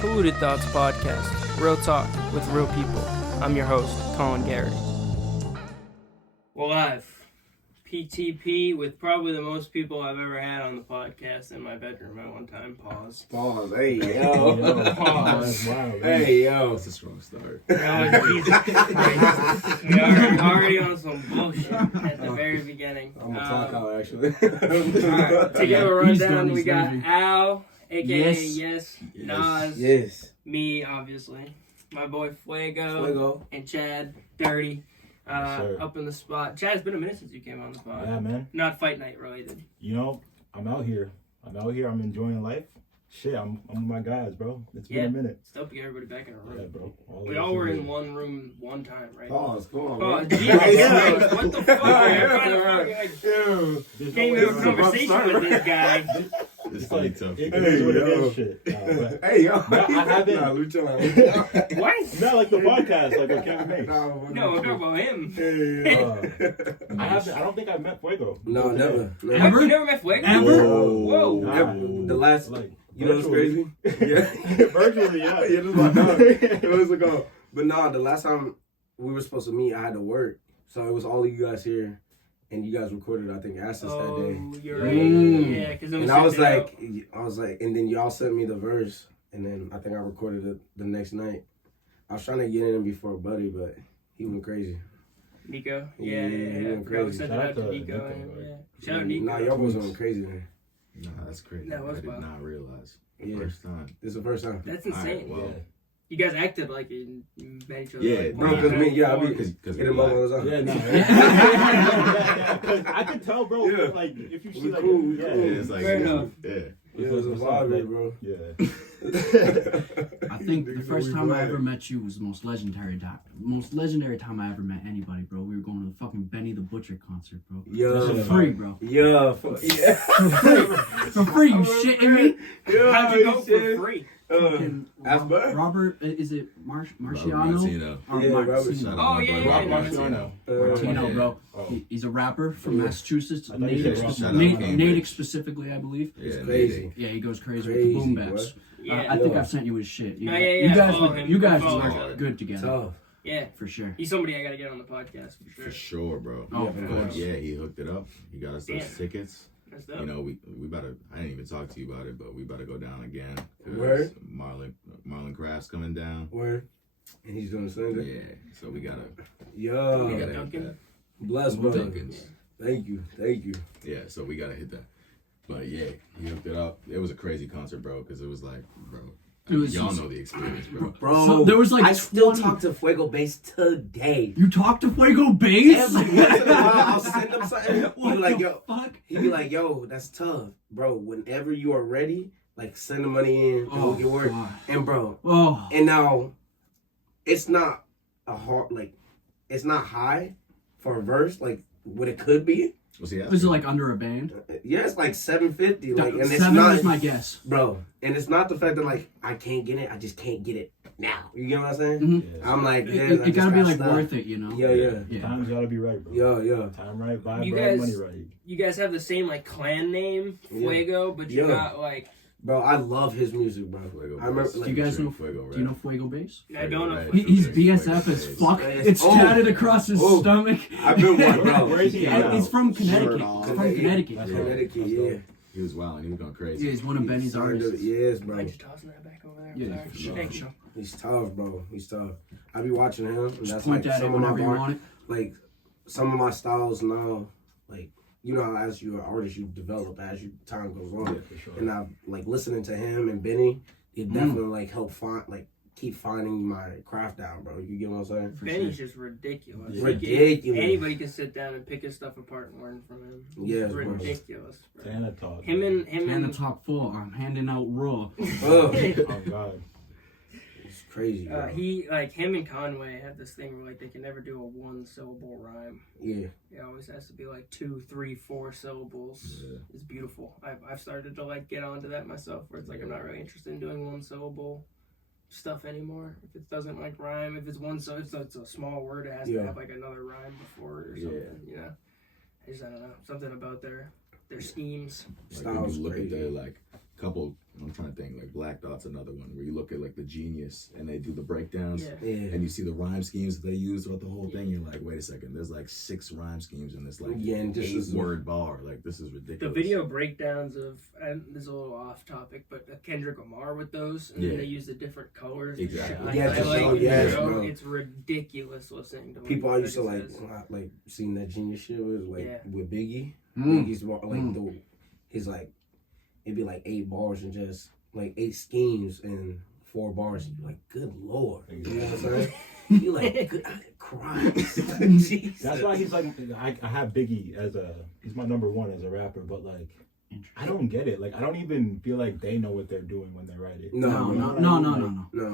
Polluted Thoughts Podcast, real talk with real people. I'm your host, Colin Garrity. We're live. PTP with probably the most people I've ever had on the podcast in my bedroom at one time. Pause. Hey, yo. Pause. Wow, hey, yo. That's a strong start. Jesus Christ. We are already on some bullshit at the very beginning. I'm gonna talk out, actually. Alright, to give a rundown, we got Al, a.k.a. Yes, Nas, Yes. me, obviously, my boy Fuego, and Chad, Dirty, up in the spot. Chad, it's been a minute since you came on the spot. Yeah, man. Not fight night related. You know, I'm out here. I'm enjoying life. Shit, I'm with my guys, bro. It's been a minute. It's dope to get everybody back in a room. Yeah, bro. We all were in one room one time, right? Pause, come on, Oh, man. Jesus Christ, what the fuck? I'm trying to fucking, can't even have a conversation with this guy. It's funny tough. It is what it is, shit. Hey, yo. No, I haven't. Nah, we trying. What? Not like the podcast, like what Kevin makes. No, I'm talking about him. I don't think I've met Fuego. No, never. Have you never met Fuego? Ever? Whoa. Nah. The last, Like, you know what's crazy? Yeah. Virtually, yeah. Yeah, this is my dog. It was ago. But nah, the last time we were supposed to meet, I had to work. So it was all of you guys here. And you guys recorded, I think, Access that day. Oh, you're right. Yeah, because And I was like, and then y'all sent me the verse. And then I think I recorded it the next night. I was trying to get in before Buddy, but he went crazy. Nico? Yeah, he went We crazy. sent it out to Nico. Shout out Nico. Nah, y'all was going crazy, man. Nah, that's crazy. That was I did wild. not realize. Yeah. First time. This is the first time. That's insane. All right, well, You guys acted like you met each other. Yeah, like, bro, because me, yeah, I be because hit him up all the time. Yeah, no. Because I could tell, bro. Yeah. Like if you see We like, cool, we yeah, cool. it's like, Fair yeah, enough. yeah. Yeah, it was a vibe, bro. Yeah. I think the first time I ever met you was the most legendary time I ever met anybody, bro. We were going to the fucking Benny the Butcher concert, bro. Yeah. For free, bro. Yeah. For free, you shitting me? Yeah, How'd you go for free? Fucking Ask Bud. Robert, is it Marciano? Martino. Or Yeah, Robert. Marcino. Shout out Oh, my yeah, boy yeah, Robert yeah. Martino. Martino, yeah. bro. Oh. He's a rapper from Massachusetts, I thought you said Natick, Rob. Shout out Cambridge. Natick specifically, I believe. Yeah, crazy. Yeah, he goes crazy, Crazy, with the boom baps. Yeah. I think I've sent you his shit. No, yeah, follow him. You guys Follow are him. good together, Tough. Yeah. for sure. He's somebody I gotta get on the podcast for sure. For sure, bro. Oh, Yeah, of man. course. Yeah, he hooked it up. He got us those Damn. tickets. That's dope. You know, we better. I didn't even talk to you about it, but we better go down again. 'Cause Word? Marlon Craft's coming down. Word. And he's doing Sunday. Yeah, so we gotta Yo. hit Duncan? that. Bless, bro. Duncans. Thank you. Yeah, so we gotta hit that. But yeah, he hooked it up. It was a crazy concert, bro, because it was like, bro, It was y'all just- know the experience, bro. Bro, So there was like I still 20 talk to Fuego Bass today. You talk to Fuego Bass? Every once in a while, I'll send him something. He'll What be like, the yo. fuck? He'll be like, yo, that's tough. Bro, whenever you are ready, like, send the money in and we'll get work. God. And, bro, Oh, and now, it's not it's not high for a verse, like, what it could be. Well, see, that's is it like under a band? Yeah, it's like 750. Like, and it's Seven not, is my guess. bro, and it's not the fact that, like, I can't get it, I just can't get it now. You get what I'm saying? Mhm. Yeah. I'm like, It gotta be like worth it, you know? Yeah. Yeah. Time's gotta be right, bro. Yeah. Time right, vibe You right, guys- money right. You guys have the same like clan name, Fuego, but you're Yeah. not like. Bro, I love his music, bro. Fuego I remember, Bass. Do like, you guys know? Fuego Do you know Fuego Bass? I don't know. He's BSF as fuck. It's tatted across his stomach. I've been one, bro. Where is he at? It's from Connecticut. Shirt It's from off. Connecticut. That's Connecticut, That's yeah. dope. He was wild and he was going Yeah, crazy. he's one of Benny's artists. Yes, bro. Mind you tossing that back over there? Yeah, Sorry. for sure. Thank you. He's tough, bro. He's tough. I be watching him, and Just that's point like at it some of my whenever you want it. like some of my styles now. Like, you know, as you're an artist, you develop as time goes on. Yeah, for sure. And I like listening to him and Benny. It definitely like helped keep finding my craft down, bro. You get what I'm saying? For Benny's sure. just ridiculous. Yeah. Like, Ridiculous. Anybody can sit down and pick his stuff apart and learn from him. Yes, It's bro. ridiculous, bro. Tana talk. Him and Hannah talk full. I'm handing out raw. Oh, Oh God. it's crazy, bro. him and Conway have this thing where like they can never do a one syllable rhyme. Yeah. It always has to be like 2, 3, 4 syllables. Yeah. It's beautiful. I've started to like get onto that myself, where it's like I'm not really interested in doing one syllable stuff anymore. If it doesn't like rhyme, if it's one it's a small word, it has to have like another rhyme before it or something. You know, I don't know, something about their schemes. Like when you look at their like couple. I'm trying to think, like Black Thought's another one where you look at like the Genius and they do the breakdowns and you see the rhyme schemes that they use throughout the whole thing. You're like, wait a second, there's like 6 rhyme schemes in this like and this 8-word bar. Like this is ridiculous. The video breakdowns of, and this is a little off topic, but Kendrick Lamar with those, and then they use the different colors. Exactly. Bro. It's ridiculous listening to people I used to like seeing that Genius shit was like with Biggie. Biggie's like he's like it'd be like 8 bars and just like 8 schemes and 4 bars. You're like, good lord. You know what I'm saying? You like, good Christ. That's why he's like, I have Biggie as he's my number 1 as a rapper, but like, I don't get it. Like, I don't even feel like they know what they're doing when they write it. No.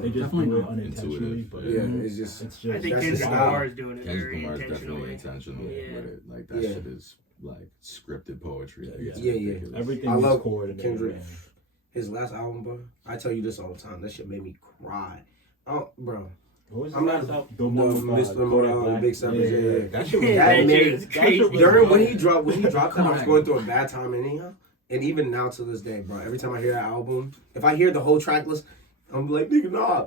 They just Definitely do it not. unintentionally. But it's just. I think Kendrick Lamar is doing it very intentionally. With it. Like that shit is like scripted poetry. Like, yeah. Everything I love Kendrick. His last album, bro. I tell you this all the time. That shit made me cry. Oh, bro. What was I'm not the Mr. Big Savage. Yeah. That shit was crazy. During when he dropped, I was going through a bad time anyhow. And even now to this day, bro. Every time I hear that album, if I hear the whole track list, I'm like, nigga, nah,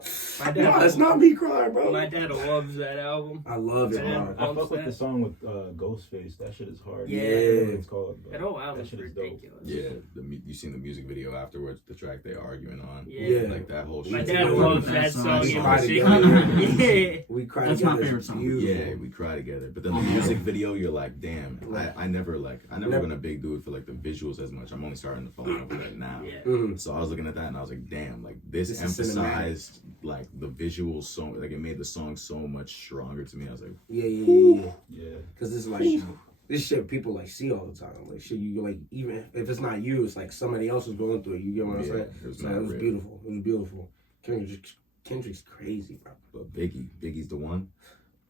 it's not me crying, bro. My dad loves that album. I love it, bro. I fuck with the song with Ghostface. That shit is hard. Yeah. It's called. That whole album's ridiculous. Yeah, you seen the music video afterwards, the track they're arguing on. Yeah. Like that whole shit. My dad loves that song in particular. We cried That's together. my favorite song. Yeah, we cry together. But then the music video, you're like, damn. I never been a big dude for like the visuals as much. I'm only starting to fall in love with that now. Yeah. So I was looking at that and I was like, damn, like this emphasized like the visual song, like it made the song so much stronger to me. I was like, yeah. Because it's like this shit people like see all the time. Like shit, you like even if it's not you, it's like somebody else is going through it. You get what I'm saying? It was beautiful. It was beautiful. Kendrick's crazy, bro. But Biggie's the one.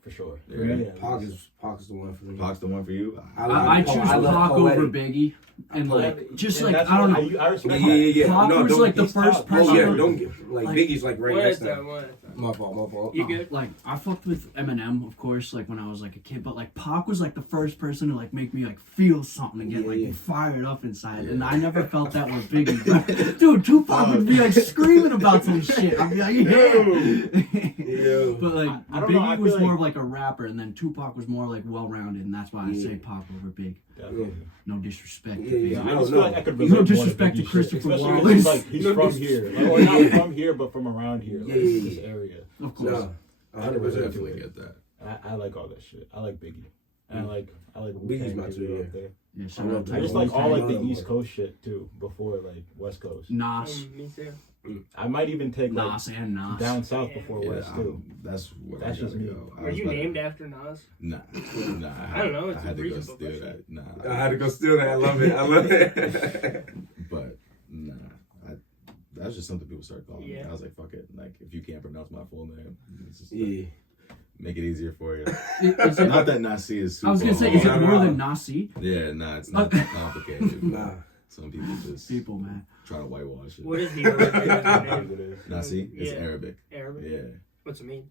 For sure. Yeah. Pac is the one for me. Pac's the one for you? I choose Pac over Biggie. And like, just like, I don't know. I respect Pac was like the first person. Oh yeah, don't get like Biggie's like right next to him. What? My fault. You good? Like, I fucked with Eminem, of course, like when I was like a kid, but like Pac was like the first person to like make me like feel something and get like fired up inside. And I never felt that with Biggie. Like, dude, Tupac would be like screaming about some shit. I'd be like, yeah. But like Biggie was more of like a rapper, and then Tupac was more like well-rounded, and that's why I say Pac over Big. No disrespect. I just feel like I could no disrespect to Christopher Wallace. Like he's from here, like, or not from here, but from around here, like this area. Of course. I definitely get that. I like all that shit. I like Biggie. And I like Biggie's my two up there. Yeah, I just like all like the East Coast shit too before like West Coast. Nas. Me too. I might even take like Nas and Nas down south before West too. That's just me. Were you named after Nas? Nah. I don't know. It's I had a to go reasonable steal question. that. Nah. I had to go steal that. I love it. But nah, that's just something people start calling me. I was like, fuck it. Like, if you can't pronounce my full name, it's just make it easier for you. Not that Nasih is super I was gonna say, is it more than Nasih? Yeah, nah, it's not that complicated. Nah. Some people just man. try to whitewash it. What is the name? Nasih? It's Arabic. Arabic? Yeah. What's it mean?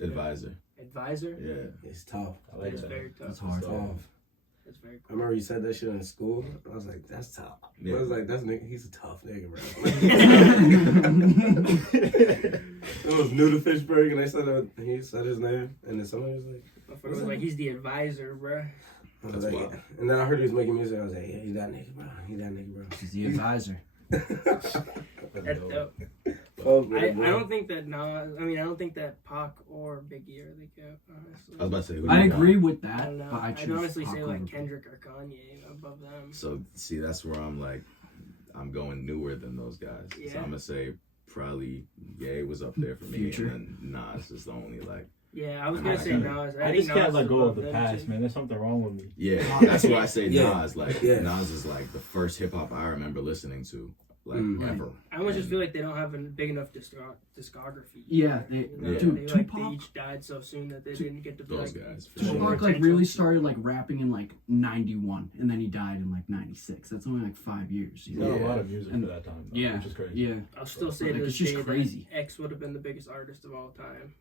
Advisor. Advisor? Yeah. It's tough. I like It's that. very tough. That's hard. It's very I cool. remember you said that shit in school. I was like, that's tough. Yeah. I was like, he's a tough nigga, bro. I was new to Fitchburg, and he said his name, and then somebody was like, It was like, he's the advisor, bro. I was like, and then I heard he was making music. I was like, yeah, he's that nigga, bro. He's the advisor. That's dope. I don't think that Nas. I mean, I don't think that Pac or Biggie are the GOAT. Honestly, I was about to say. who I do you agree got? with I that, don't know. but I I'd choose honestly Pac say over like Big. Kendrick or Kanye above them. So, see, that's where I'm like, I'm going newer than those guys. Yeah. So I'm going to say probably Ye was up there for me. Future. And then Nas is the only like. Yeah, I was gonna say Nas. I think just can't Nas let is go of above the them, past, too. man. There's something wrong with me. Yeah, that's why I say Yeah. Nas. Like, Yeah. Nas is like the first hip hop I remember listening to. Like, ever. I almost just feel like they don't have a big enough discography. Yeah, Dude, they Tupac. each died so soon that they didn't get to be Those like, guys. For Tupac, sure. Tupac like really started like rapping in like 91, and then he died in like 96. That's only like 5 years. He's got a lot of music for that time, though, which is crazy. Yeah. I'll still say Like, to it's this just day crazy. that X would have been the biggest artist of all time.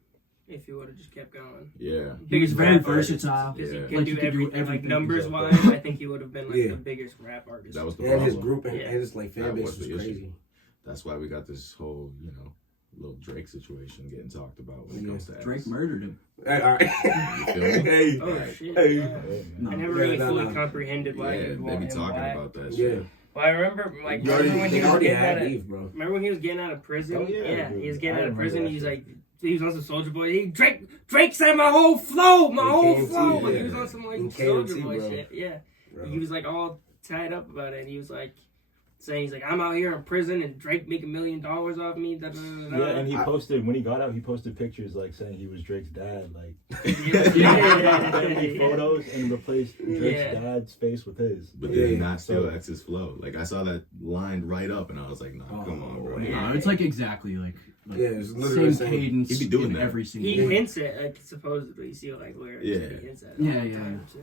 if he would have just kept going. Yeah. He was very versatile. Because he Yeah. could do everything. Like numbers wise, I think he would have been like the biggest rap artist. That was the And problem. his group and his like fan That base was was the issue. crazy. That's why we got this whole, little Drake situation getting talked about when it comes to Drake ass. murdered him. Hey, all right. You feel me? Hey. Oh shit! Hey. Yeah. I never really fully comprehended why he Yeah, was they be talking black. about that Yeah. shit. Well, I remember like You already, when he they was already getting had out of, beef, bro. remember when he was getting out of prison? Oh, yeah, he was dude. getting I out of prison. remember He was that like, he was on some Soldier Boy. Drake said my whole flow, my whole KMT, flow. yeah. Like he was on some like In Soldier KMT, Boy bro. shit. Yeah, Bro. he was like all tied up about it. And he was like saying he's like, I'm out here in prison and Drake make $1 million off me. Da, da, da, da. Yeah, and he posted when he got out. He posted pictures like saying he was Drake's dad, like family photos, and replaced Drake's dad's face with his. But did he not steal X's flow? Like, I saw that lined right up, and I was like, nah, come on, bro. No, it's like exactly like it's literally same cadence. He'd be doing in that. every single. He one. hints at like supposedly you see like lyrics. Yeah. He hints at Yeah, all the yeah. time, so.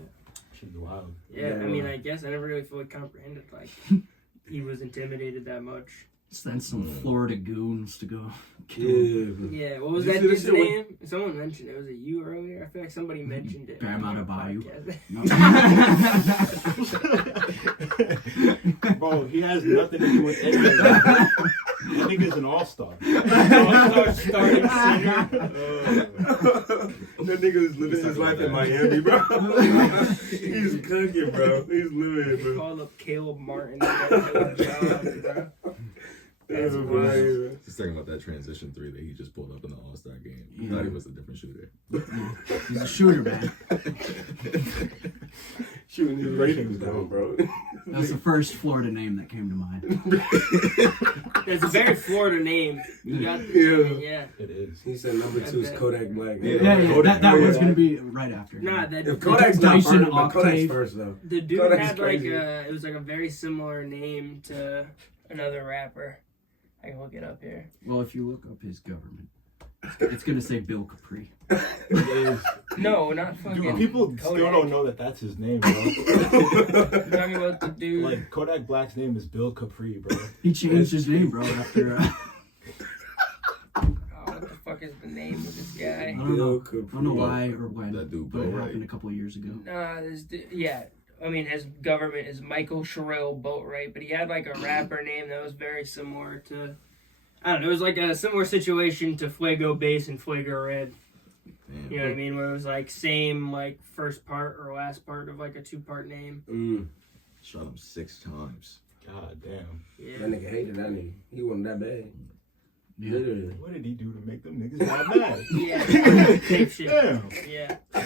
Shit be wild. Yeah, I mean, I guess I never really fully comprehended like he was intimidated that much. Sent some Florida goons to go kill him. Yeah. Yeah, what was Did that you see dude's this shit name? Someone mentioned it. Was it you earlier? I feel like somebody mentioned it. Bam on the Adebayo. podcast. Bro, he has nothing to do with any of that. That nigga's an all-star. Starting singer. That nigga was living his life in Miami, bro. He's cooking, bro. He's living, bro. Call up Caleb Martin. To get a job, bro. That's right. He's talking about that transition 3 that he just pulled up in the All-Star game. He thought he was a different shooter. He's a shooter, man. Shooting his ratings down, bro. That was the first Florida name that came to mind. It's a very Florida name. You got yeah. It is. He said number 2 is Kodak Black. Yeah, that was gonna be right after. Nah, that If Kodak's not Dyson first, but Kodak's Octave. first, though. the dude Kodak's had like crazy. it was like a very similar name to another rapper. I can look it up here. Well, if you look up his government, it's gonna say Bill Capri. It is. No, not fucking. Dude, people Kodak. still don't know that that's his name, bro. You're talking about the dude. Like, Kodak Black's name is Bill Capri, bro. He changed his name, bro, after. What the fuck is the name of this guy? I don't know. Capri. I don't know why or when, That dude, but it Bo, happened right? a couple of years ago. Yeah. I mean, his government is Michael Sherrill Boatwright, but he had like a rapper name that was very similar to. I don't know. It was like a similar situation to Fuego Bass and FuegoREDD. Damn. You know what I mean? Where it was like same like first part or last part of like a 2-part name. Shot him 6 times. God damn. Yeah. That nigga hated that nigga. He wasn't that bad. Yeah. Literally. What did he do to make them niggas that mad? Yeah. Type shit. Damn. Yeah. I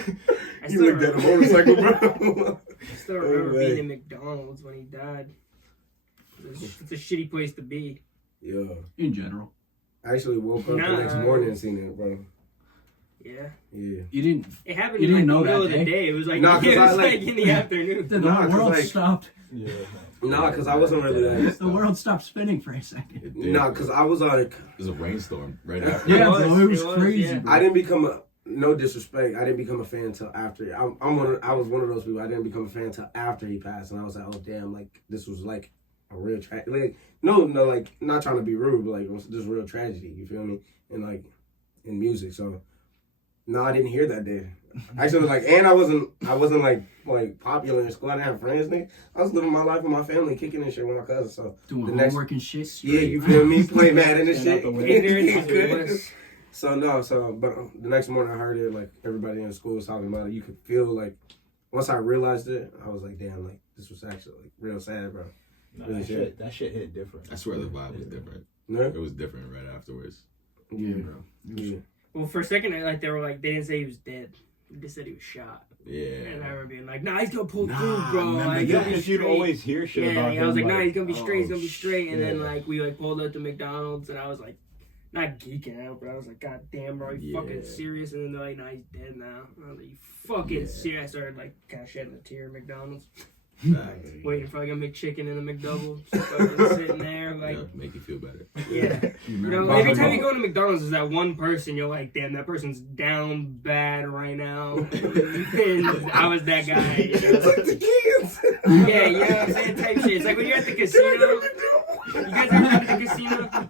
He still looked at a remember, motorcycle, bro. I still remember No way. being in McDonald's when he died. It's a shitty place to be. Yeah. In general, I actually woke up the next morning and seen it, bro. Yeah. Yeah. you didn't. It happened You in like, didn't the know middle that of the day? day. It was like, Nah, 'cause it I, was like- like in the afternoon. The Nah, 'cause, world like- stopped. Yeah. Nah, because I wasn't really like. The world stopped spinning for a second. It did. Nah, because I was like. There's a rainstorm right after. Yeah, was, bro, it was it was, crazy. yeah. Bro. I didn't become a. No disrespect, I didn't become a fan until after. I was one of those people. I didn't become a fan until after he passed, and I was like, oh damn, like this was like a real tragedy. Like no, like not trying to be rude, but like it was just real tragedy. You feel me? And like in music, so no, I didn't hear that day. Actually, it was like, and I wasn't like popular in school. I didn't have friends. Nigga. I was living my life with my family, kicking and shit with my cousins. So Doing the next- homework and shit. yeah, you feel me? Play Madden and Stand shit. out the way. Ignorance. So but the next morning I heard it, like everybody in school was talking about it. You could feel like, once I realized it, I was like, damn, like this was actually like real sad, bro. Nah, Really that shit hit different. I swear the vibe was different. No? It was different right afterwards. Yeah, bro. Yeah. Well, for a second, like they were like, they didn't say he was dead. They said he was shot. Yeah. And I remember being like, nah, he's gonna pull Nah, through, bro. remember Like, that? he'll be Because you'd straight. always hear shit about him. I was like, nah, he's gonna be straight, he's oh, gonna be straight. And then shit. like we like pulled up to McDonald's, and I was like, not geeking out, but I was like, God damn, bro, you fucking Yeah. serious? And then they're like, nah, he's dead now. And I was like, you fucking Yeah. serious? I started like kind of shedding a tear at McDonald's, Facts. waiting for like a McChicken and a McDouble, just fucking sitting there, like, Yeah, make you feel better. yeah. You know, every time you go to McDonald's, there's that one person you're like, damn, that person's down bad right now. And I was that guy. You know? It's like the kids. Yeah, you know what I'm saying? Type shit. It's like when you're at the casino. You guys ever been to the casino?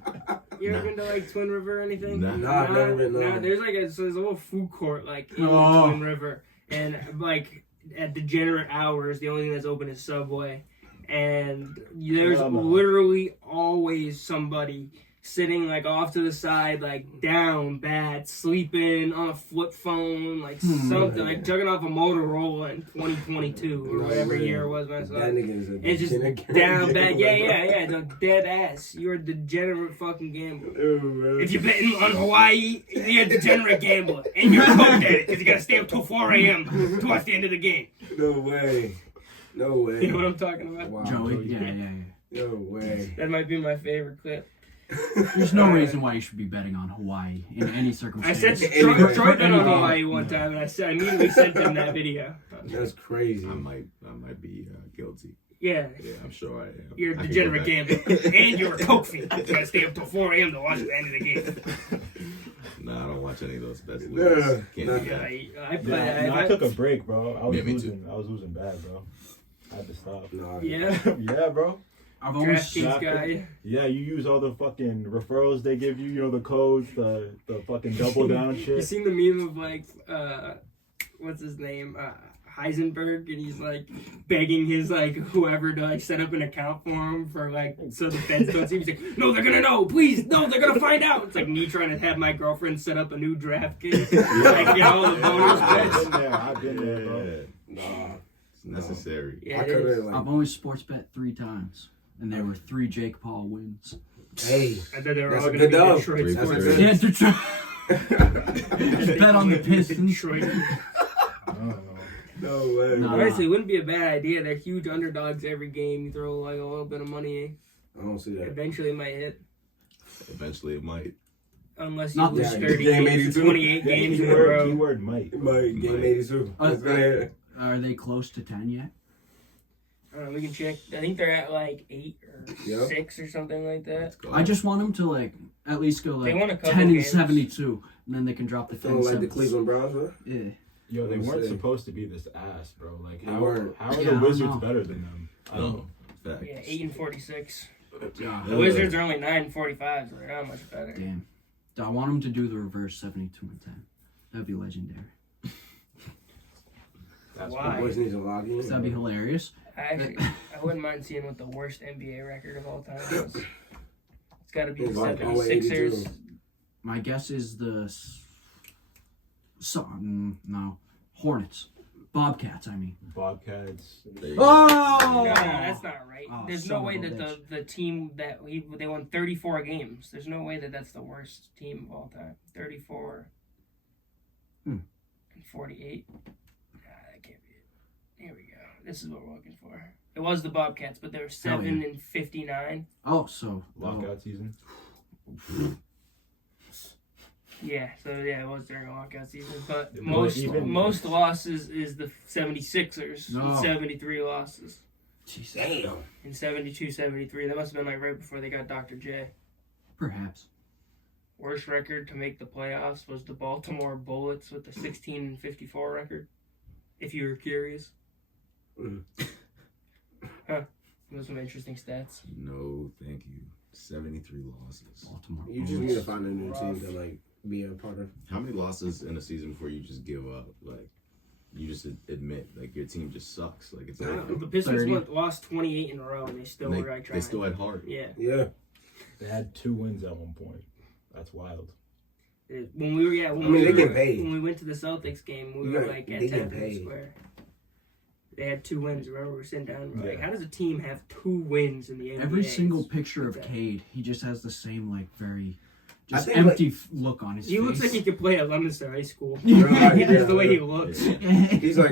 You ever been to like Twin River or anything? Nah. Nah, I've never been, no. There's like there's a little food court like in Oh. Twin River, and like at degenerate hours, the only thing that's open is Subway, and there's literally always somebody sitting like off to the side, like down bad, sleeping on a flip phone, like something, like chugging off a Motorola in 2022 or whatever year it was. That nigga is a It's just down bad. Yeah. No, dead ass. You're a degenerate fucking gambler. If you're betting on Hawaii, you're a degenerate gambler. And you're cooked at it because you got to stay up till 4 a.m. to watch the end of the game. No way. No way. You know what I'm talking about? Wow. Joey? Yeah. No way. That might be my favorite clip. There's no reason why you should be betting on Hawaii in any I circumstance. said Troy bet on Hawaii one time, and I immediately sent him that video. That's crazy. I might be guilty. Yeah. Yeah, I'm sure I am. You're a degenerate gambler. And you're a coke fiend. You gotta stay up till 4 a.m. to watch the end of the game. Nah, I don't watch any of those bets. Yeah. Can't do that. I took a break, bro. I was Yeah, me too. losing bad, bro. I had to stop. Nah, Yeah. Yeah, bro. I've always DraftKings guy. Yeah, you use all the fucking referrals they give you, you know, the codes, the fucking double down You shit. seen the meme of like, what's his name? Heisenberg, and he's like begging his like whoever to like set up an account for him for like so the feds don't see him. He's like, no, they're gonna know, please, no, they're gonna find out. It's like me trying to have my girlfriend set up a new DraftKings, like get all the bonus bets. I've been there, bro. Nah. It's necessary. Yeah, I it could've, is. like, I've only sports bet 3 times, and there were 3 Jake Paul wins. hey. I thought they were That's all a gonna good be dub. Detroit Three sports. for Yeah, Detroit. Bet on the Pistons. Detroit. I don't know. No way. Nah. Honestly, it wouldn't be a bad idea. They're huge underdogs every game. You throw like a little bit of money in. I don't see that. Eventually it might hit. Eventually, it might. Unless you Not lose this 30 game, games, 82. 28 games in a row. Keyword might. My game 82. Let's go ahead. Are they close to 10 yet? We can check. I think they're at like 8 or Yep. 6 or something like that. Let's go. I just want them to like at least go They like won a couple 10 and games. 72, and then they can drop the 10 Feeling like the 7. Cleveland Browns, bro. Yeah. Yo, they Let me weren't see. supposed to be this ass, bro. Like, They how weren't. are Yeah, I the don't Wizards know. better than them? I don't know. No. Facts. Yeah, 8 and 46. Yeah. The Wizards are only 9 and 45, so they're not much better. Damn. I want them to do the reverse 72 and 10. That'd be legendary. That's Why? The boys need to log in. That'd be hilarious. I wouldn't mind seeing what the worst NBA record of all time is. It's got to be the It's like 76ers. My guess is no, Hornets, Bobcats. I mean. Bobcats. No, that's not right. Oh, There's son no way of a that bitch. the team that they won 34 games. There's no way that that's the worst team of all time. 34 and 48. Nah, that can't be it. Here we go. This is what we're looking for. It was the Bobcats, but they were 7 and 59. Oh, so Lockout season. Yeah, so yeah, it was during a lockout season. But Yeah, most losses is the 76ers. No. 73 losses. Jesus. Damn. In 72, 73. That must have been like right before they got Dr. J. Perhaps. Worst record to make the playoffs was the Baltimore Bullets with the 16 and 54 record. If you were curious. Those are some interesting stats. No, thank you. 73 losses. Baltimore. You just need to find a new team to like be a part of. How many losses in a season before you just give up? Like, you just admit, like, your team just sucks. Like, it's over. The Pistons 30. lost 28 in a row, and they still were like trying. They still had heart. Yeah. Yeah. They had 2 wins at one point. That's wild. When we were they get paid. When we went to the Celtics game, we You were got- like they at get 10th paid. Square. They had 2 wins. Remember, we were sitting down. We're like, Yeah. how does a team have 2 wins in the NBA? Every single It's- picture of it's- Cade, he just has the same like very, I just think, empty look on his He face. looks like he could play at Leominster High School. Right, Just yeah. the way he looks. He's like,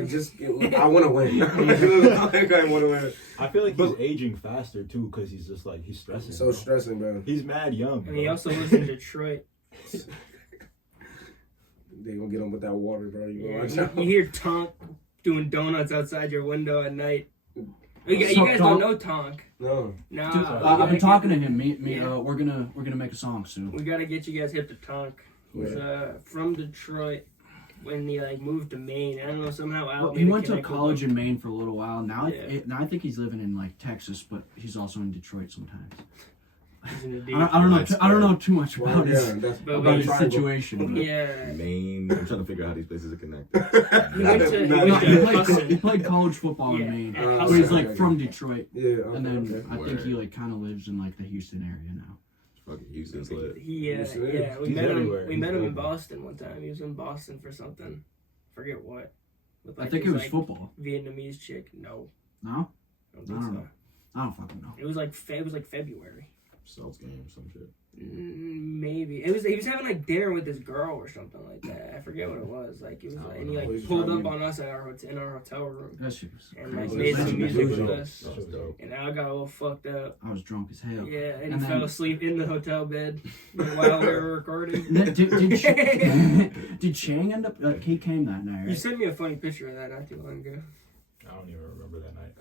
I want to win. Like, I want to win. I feel like he's aging faster too, because he's just like he's stressing. So bro. stressing, bro. He's mad young. And he bro. also lives in Detroit. They gonna get him with that water, bro. You gonna Yeah, watch you, out. you hear Tonk doing donuts outside your window at night. You So guys Tonk- don't know Tonk. No. No, Dude, I've been talking to him. Yeah. We're gonna make a song soon. We gotta get you guys hip to Tonk. He's from Detroit when he like moved to Maine. I don't know, somehow out. He went to college in Maine for a little while. Now, Yeah. now I think he's living in like Texas, but he's also in Detroit sometimes. I don't know too much about his situation. Maine. I'm trying to figure out how these places are connected. He played college football in Maine. But he's like from Detroit. And then I think he like kind of lives in like the Houston area now. Fucking Houston's lit. We met him in Boston one time. He was in Boston for something. Forget what. I think it was football. Vietnamese chick. No. No? I don't know. I don't fucking know. It was like February. Celtics game or some shit. Maybe he was having like dinner with this girl or something like that. I forget what it was. Like it was, and he like pulled up on us at in our hotel room. That shit was and like made some music with us. That was dope. And I got a little fucked up. I was drunk as hell. Yeah, and he fell asleep in the hotel bed while we were recording. Did Chang end up? He came that night. Right? You sent me a funny picture of that not too long ago. I don't even remember that night.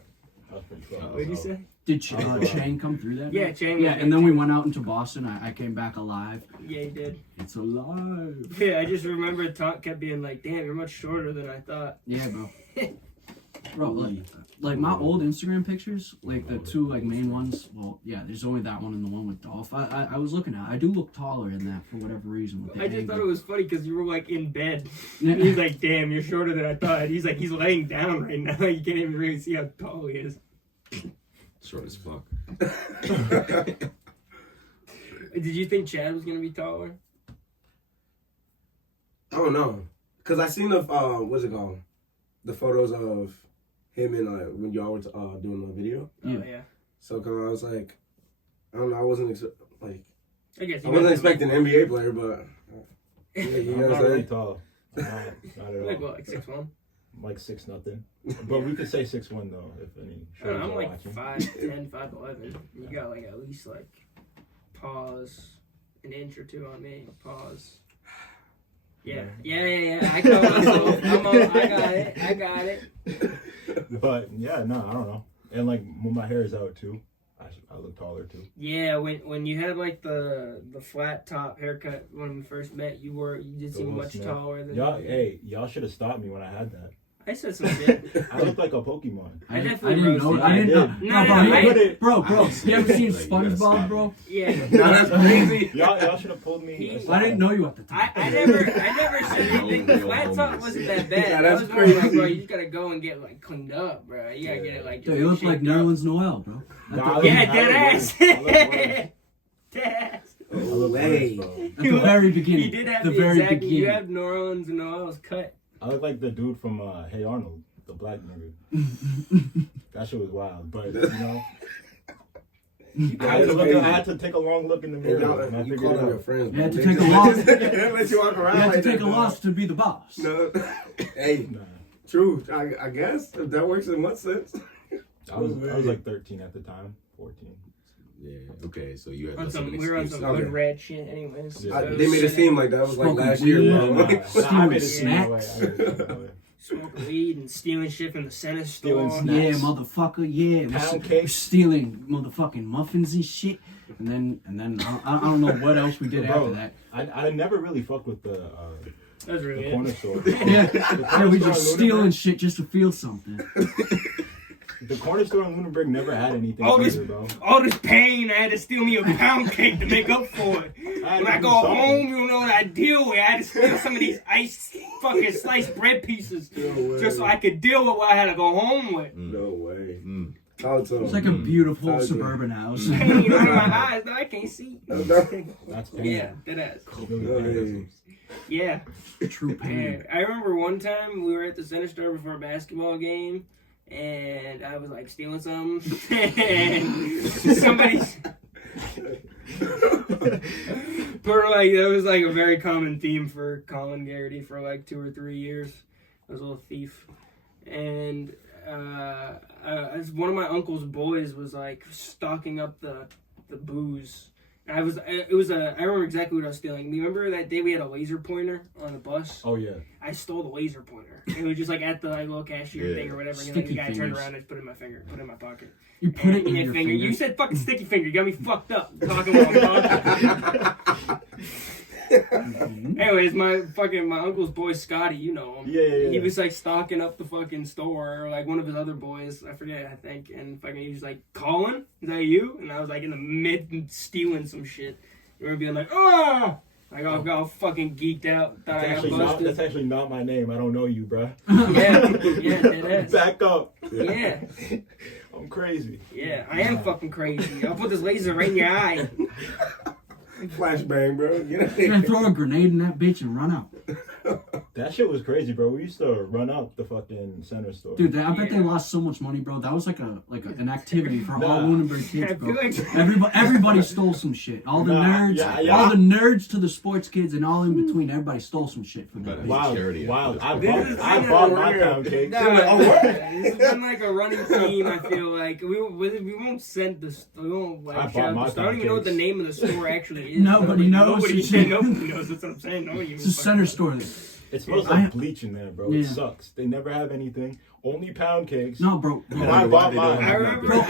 I was pretty close. What did you say? Did Chang come through that? Yeah, Chang. Yeah, and then we went out into Boston. I came back alive. Yeah, he did. It's alive. Yeah, I just remember Tom kept being like, "Damn, you're much shorter than I thought." Yeah, bro. Like my old Instagram pictures, like the two like main ones. Well, yeah, there's only that one and the one with Dolph. I was looking at. I do look taller in that for whatever reason. With the I just thought it was funny because you were like in bed. Yeah. He's like, "Damn, you're shorter than I thought." He's like, he's laying down right now. You can't even really see how tall he is. Short as fuck. Did you think Chad was gonna be taller? I don't know, cause I seen the what's it called, the photos of him and when y'all were doing the video. Oh yeah. So cause I was like, I don't know, I wasn't I guess I wasn't expecting an NBA player, but you know I'm what not I'm really saying? tall. Not at all. Like what? Like 6'1"? Like 6'0". But we could say 6'1" though, if any shows I'm are like watching. 5'10", 5'11". You got like at least like an inch or two on me. Pause. Yeah. I call myself. I got it. But yeah, no, I don't know. And like when my hair is out too, I look taller too. Yeah, when you had like the flat top haircut when we first met, you did seem much taller than y'all should have stopped me when I had that. I said some shit. I looked like a Pokemon. I didn't know. I didn't know. Bro, you ever seen SpongeBob, bro? Yeah. That's crazy. Y'all should have pulled me. I didn't know you at the time. I never said anything. The flat top wasn't that bad. Yeah, That that's was more like, crazy. bro, you just gotta go and get like cleaned up, bro. You gotta get it like. Dude, you look like Nerlens Noel, bro. Yeah, dead ass. Dead ass. Hey. At the very beginning. He did have the the very exact. beginning. You have Nerlens Noel's cut. I look like the dude from Hey Arnold, the black nigga. That shit was wild, but you know. I had to take a long look in the mirror. And I You figured called it on your out. friends. You had to bro. take a loss. Let you walk around. You had to like take that, a loss to be the boss. No. Hey, Nah. true. I guess if that works in what sense. I was like 13 at the time, 14. Yeah. Okay. So you had We some were on excuses. some good red shit, anyways. Yeah. They made it seem like that was like last year, bro. I made it seem that way. Smoking weed and stealing shit from the center Stealing store. snacks. Yeah, motherfucker. Yeah, Pound we're cake. stealing motherfucking muffins and shit. And then I don't know what else we did Bro, after that. I never really fucked with the That's really the it. corner store. Yeah, we just stealing shit just to feel something. The corner store in Lunenburg never had anything All this, either, bro. all this pain, I had to steal me a pound cake to make up for it. When I go home, you know what I deal with. I had to steal some of these fucking sliced bread pieces just so I could deal with what I had to go home with. No way. It's like a beautiful suburban house. Pain on my eyes, no, I can't see. That's pain. Yeah, that ass. Yeah. True pain. I remember one time we were at the center store before a basketball game, and I was like stealing something, and somebody's. But like that was like a very common theme for Colin Garrity for like 2 or 3 years. I was a little thief, and as one of my uncle's boys was like stocking up the booze. I remember exactly what I was stealing. Remember that day we had a laser pointer on the bus? Oh yeah. I stole the laser pointer. It was just like at the little cashier thing or whatever. And the guy turned around and I just put it in my finger, put it in my pocket. You put it in your finger. You said fucking sticky finger. You got me fucked up talking while I'm talking. Anyways, my uncle's boy Scotty, you know him. Yeah. He was like stocking up the fucking store, or like one of his other boys, I forget, I think, and fucking he was like, "Colin, is that you?" And I was like in the mid stealing some shit. We were being like, "Ah!" Like I got all fucking geeked out. Thought I got busted. That's actually not my name. I don't know you, bro. Yeah, it is. Back up. Yeah. I'm crazy. Yeah, I am fucking crazy. I'll put this laser right in your eye. Flashbang, bro. You're gonna throw a grenade in that bitch and run out. That shit was crazy, bro. We used to run out the fucking center store. Dude, I bet they lost so much money, bro. That was like an activity for all Lunenburg kids, bro. Everybody stole some shit. All the nerds, all the nerds to the sports kids, and all in between. Everybody stole some shit from that. Wild. I bought my pound cake. This has been like a running theme. I feel like we won't send this. We won't like shout out the store. I don't even know what the name of the store actually is. Nobody knows. Nobody knows. That's what I'm saying. Nobody It's a center store. It smells like bleach in there, bro. It sucks. They never have anything. Only pound cakes. No, bro. And I bought mine. I remember. Bro,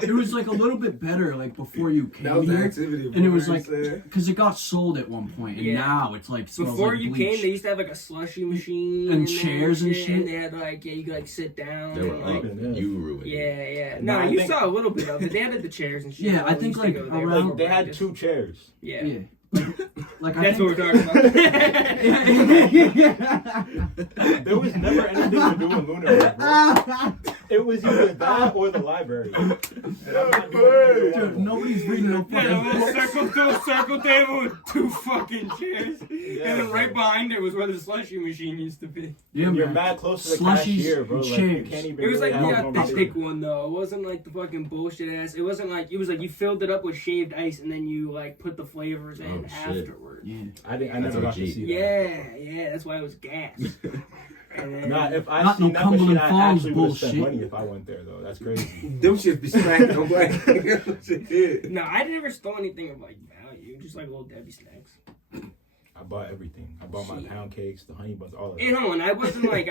it was like a little bit better, like before you came That was here, the activity, and it was like because it got sold at one point, and now it's like before like you bleach. came, they used to have like a slushy machine and chairs and shit. And they had like you could like sit down. They were like you ruined it. Yeah. No, you saw a little bit of it. They had the chairs and shit. Yeah, I think like around they had 2 chairs. Yeah. Like that's what we're talking about. There was never anything to do in Lunenburg, bro. It was either that or the library. Dude, nobody's reading no fucking circle table with 2 fucking chairs. And then right behind it was where the slushy machine used to be. Yeah, and you're mad close to the cashier, bro. Like, you can't even it was like the thick one though. It wasn't like the fucking bullshit ass. It wasn't like you filled it up with shaved ice and then you like put the flavors in afterwards. Yeah. I never got to see that. Yeah, that's why it was gas. If I seen that machine, I actually would have spent money if I went there, though. That's crazy. Them shit be smacking. I'm like, no, I never stole anything of like value. Just like little Debbie snacks. I bought everything. I bought my pound cakes, the honey buns, all of that. And hold on, I wasn't like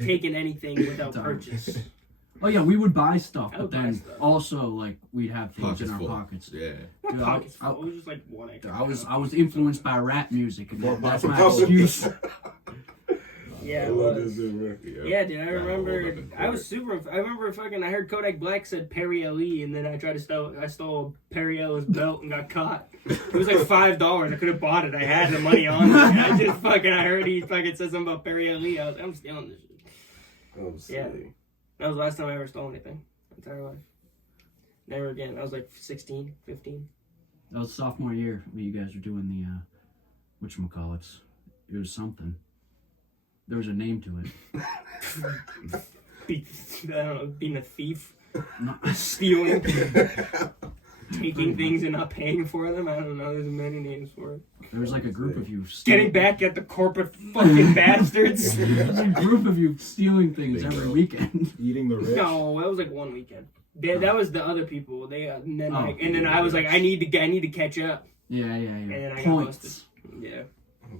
taking anything without purchase. Oh yeah, we would buy stuff, but then also like we'd have things in our pockets. Yeah. Dude, pockets full. It was just like one extra. I was influenced by rap music, and that's my excuse. Yeah, it was. Yeah, dude, I remember. I was super. I remember fucking. I heard Kodak Black said Perry LE, and then I tried to steal. I stole Perry L's belt and got caught. It was like $5. I could have bought it. I had the money on me. I just fucking. I heard he fucking said something about Perry LE. I was like, I'm stealing this shit. Oh, yeah, that was the last time I ever stole anything. My entire life. Never again. I was like 16, 15. That was sophomore year when you guys were doing the whatchamacallits. It was something. There was a name to it. I don't know, being a thief, Not stealing, taking things and not paying for them. I don't know. There's many names for it. There was like a group of you getting back at the corporate fucking bastards. There's a group of you stealing things every weekend. Eating the rich. No, that was like one weekend. That was the other people. They and then I was like, I need to catch up. Yeah. And then I Points. got busted. Yeah.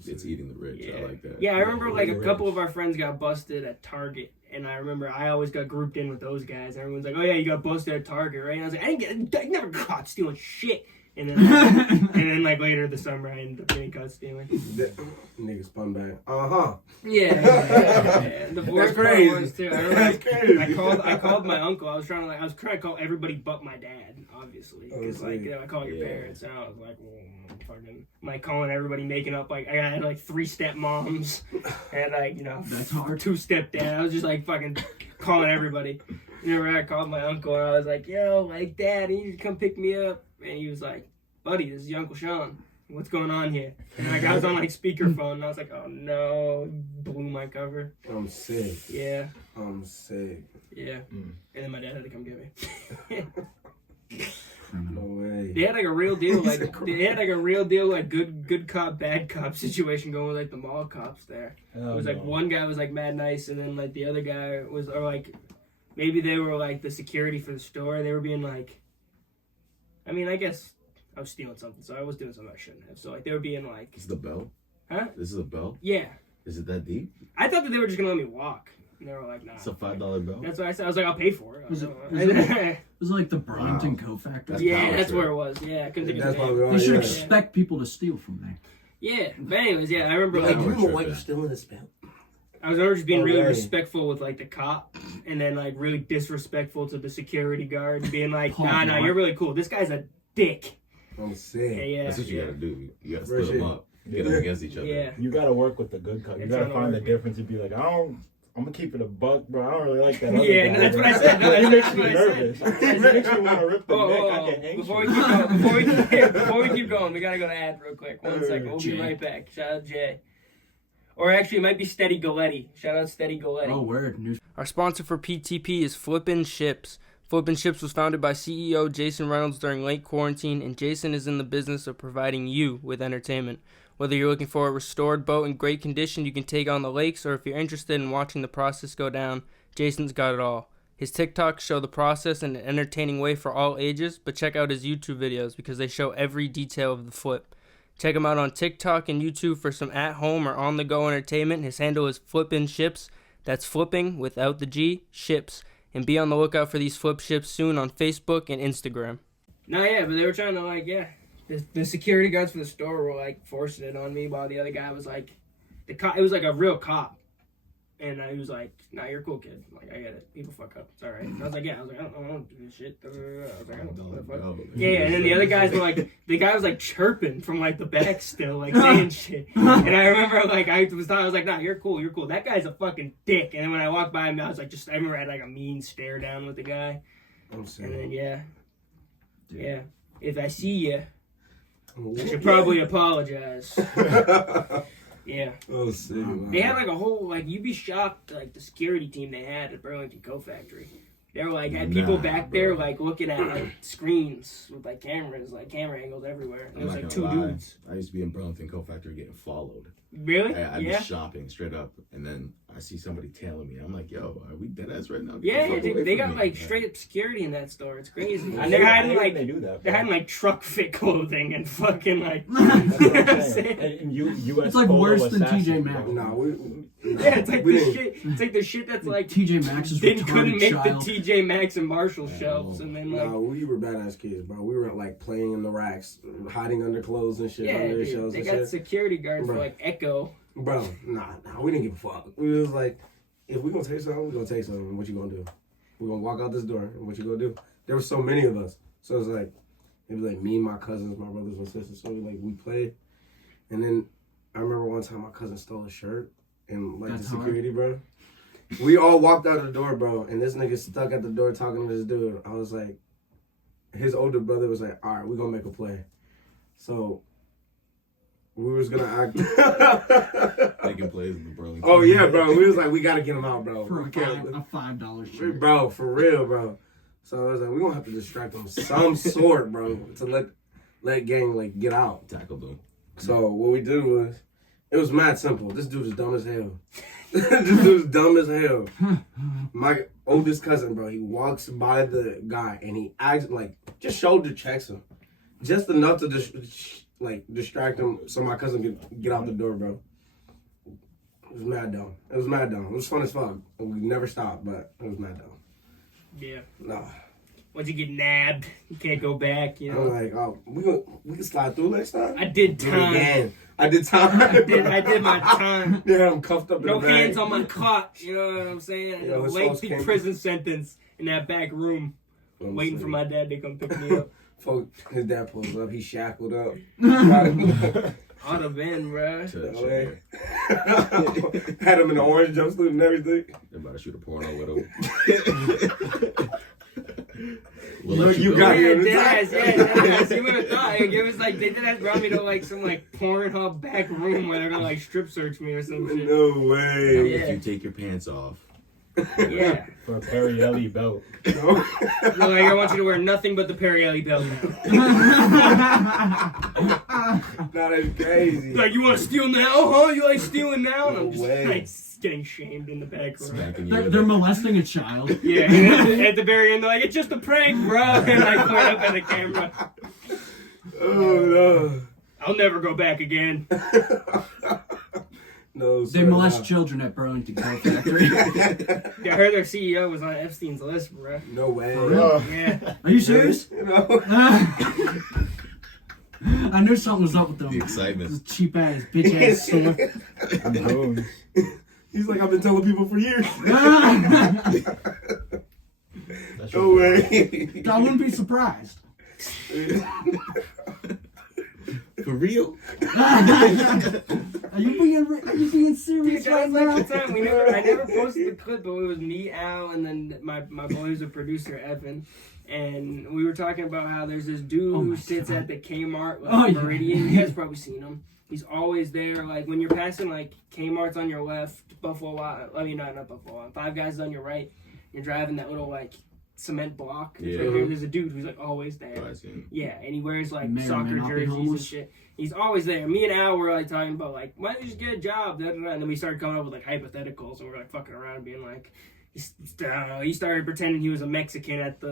It's eating the rich. Yeah. I like that. Yeah, I remember like a couple of our friends got busted at Target, and I remember I always got grouped in with those guys. Everyone's like, "Oh yeah, you got busted at Target, right?" And I was like, I never got stealing shit." And then like later this summer, I ended up getting caught stealing. Niggas spun back. Yeah. The worst part was too. I remember That's crazy. I called my uncle. I was trying to call everybody but my dad, obviously, because I call your parents, and I was like, well, fucking like calling everybody, making up like I had like 3 stepmoms and like that's hard. 2 stepdad. I was just like fucking calling everybody. And I called my uncle and I was like, yo, like dad, you need to come pick me up. And he was like, buddy, this is your Uncle Sean. What's going on here? And I was on like speakerphone and I was like, oh no, blew my cover. I'm sick. Yeah. I'm sick. Yeah. And then my dad had to come get me. No way. They had like a real deal, like good cop, bad cop situation going with like the mall cops there. It was like one guy was like mad nice, and then like the other guy was, or like maybe they were like the security for the store. They were being like, I mean, I guess I was stealing something, so I was doing something I shouldn't have. So like they were being like, This is the bell? huh? This is a bell? Yeah. Is it that deep? I thought that they were just gonna let me walk. And they were like, nah. It's a $5 bill. That's what I said. I was like, I'll pay for it. Was it like the Burlington Co-Factor? That's where it was. Yeah, I couldn't think of it. They should expect people to steal from there. Yeah, but anyways, I remember like, you know why you're still in the spell? I was always being really respectful with like the cop, and then like really disrespectful to the security guard, being like, nah, you're really cool. This guy's a dick. I'm saying. Yeah. That's what you gotta do. You gotta split them up. Get them against each other. Yeah. You gotta work with the good cop. You gotta find the difference and be like, I'm gonna keep it a buck, bro. I don't really like that other guy. No, that's what I said. No, it makes me nervous. It makes me want to rip the neck. I get anxious. Before we keep going, we gotta go to ad real quick. 1 second. We'll be right back. Shout out Jay. Or actually, it might be Steady Galletti. Shout out Steady Galletti. Oh, word. Our sponsor for PTP is Flippin' Ships. Flippin' Ships was founded by CEO Jason Reynolds during late quarantine, and Jason is in the business of providing you with entertainment. Whether you're looking for a restored boat in great condition you can take on the lakes, or if you're interested in watching the process go down, Jason's got it all. His TikToks show the process in an entertaining way for all ages, but check out his YouTube videos because they show every detail of the flip. Check him out on TikTok and YouTube for some at-home or on-the-go entertainment. His handle is Flippin' Ships. That's flipping without the G, ships. And be on the lookout for these flip ships soon on Facebook and Instagram. No, but they were trying to, the security guards for the store were, forcing it on me while the other guy was, it was, a real cop. And he was like, nah, you're a cool kid. I'm like, I get it. People fuck up. It's all right. And I was like, I don't do this shit. I was like, I don't know what the fuck. Yeah, and then the other guys were the guy was chirping from the back still, saying shit. And I remember I was like, nah, you're cool. That guy's a fucking dick. And then when I walked by him, I was I remember I had a mean stare down with the guy. And then yeah. If I see you, I should probably apologize. Yeah. Oh, sick. They had a whole, you'd be shocked, the security team they had at Burlington Co-Factory. They were had people back there looking at screens with cameras, camera angles everywhere. And it was two dudes. I used to be in Burlington Co-Factory getting followed. Really? I'd be shopping straight up, and then I see somebody tailing me. I'm like, yo, are we dead ass right now? They got straight up security in that store. It's crazy. And they're having truck fit clothing and fucking That's what I'm saying. And US it's worse than TJ Maxx. It's the shit. It's the shit that's TJ Maxx is couldn't make child. the TJ Maxx and Marshall shelves, and then we were badass kids, bro. We were playing in the racks, hiding under clothes and shit under the shelves. They got security guards for Echo. Bro, nah, we didn't give a fuck. We was if we gonna take something, we gonna take something. What you gonna do? We gonna walk out this door. What you gonna do? There were so many of us, so it's it was me, my cousins, my brothers and sisters. So we played, and then I remember one time my cousin stole a shirt, and the security, bro. We all walked out the door, bro, and this nigga stuck at the door talking to this dude. I was his older brother was all right, we gonna make a play. So we was gonna act. Making plays in the Burlington. Oh yeah, bro. We was we gotta get him out, bro. For a $5 shirt. Bro, for real, bro. So I was we gonna have to distract him some sort, bro, to let gang get out. Tackle them. So what we did was, it was mad simple. This dude is dumb as hell. This dude's dumb as hell. My oldest cousin, bro, he walks by the guy and he acts just shoulder checks him, just enough to distract him so my cousin could get out the door, bro. It was mad dumb. It was fun as fuck. We never stopped, but it was mad dumb. Yeah. Nah. Once you get nabbed, you can't go back, you know. I'm we can slide through next time. I did time. I did time. I did my time. Yeah, I'm cuffed up in no the bag. hands on my clutch, you know what I'm saying? A lengthy prison sentence in that back room, waiting for my dad to come pick me up. His dad pulls up, he's shackled up. I'd have been, bro. Had him in the orange jumpsuit and everything. They're about to shoot a porno with him. You got it. Yeah. You would have thought. It was they did that brought me to some Pornhub back room where they're gonna strip search me or some shit. No way. If you take your pants off. Yeah. For a Perrielli belt. I want you to wear nothing but the Perrielli belt now. That is crazy. You want to steal now, huh? You stealing now? And I'm way. just getting shamed in the back room. They're molesting a child. Yeah, and at the very end, they're it's just a prank, bro. And I point up at the camera. Oh, no. I'll never go back again. No, They molest children at Burlington Coat Factory. Yeah, I heard their CEO was on Epstein's list, bro. No way. Yeah. Are you serious? You know? I knew something was up with them. The excitement. This cheap ass, bitch ass store. He's like, I've been telling people for years. No way. I wouldn't be surprised. For real? Are you being serious Dude, right that now? was like the time I never posted the clip, but it was me, Al, and then my boy who's a producer, Evan. And we were talking about how there's this dude who sits at the Kmart, Meridian. You guys probably seen him. He's always there. Like, when you're passing, like, Kmart's on your left, Buffalo Wild, I mean, not Buffalo Wild, Five Guys on your right. You're driving that little, like, cement block. Yeah. There's a dude who's, like, always there. Yeah, and he wears, like, soccer jerseys and shit. He's always there. Me and Al were, like, talking about, like, why don't you just get a job? Da, da, da. And then we started coming up with, like, hypotheticals, and we're, like, fucking around being, like, he started pretending he was a Mexican at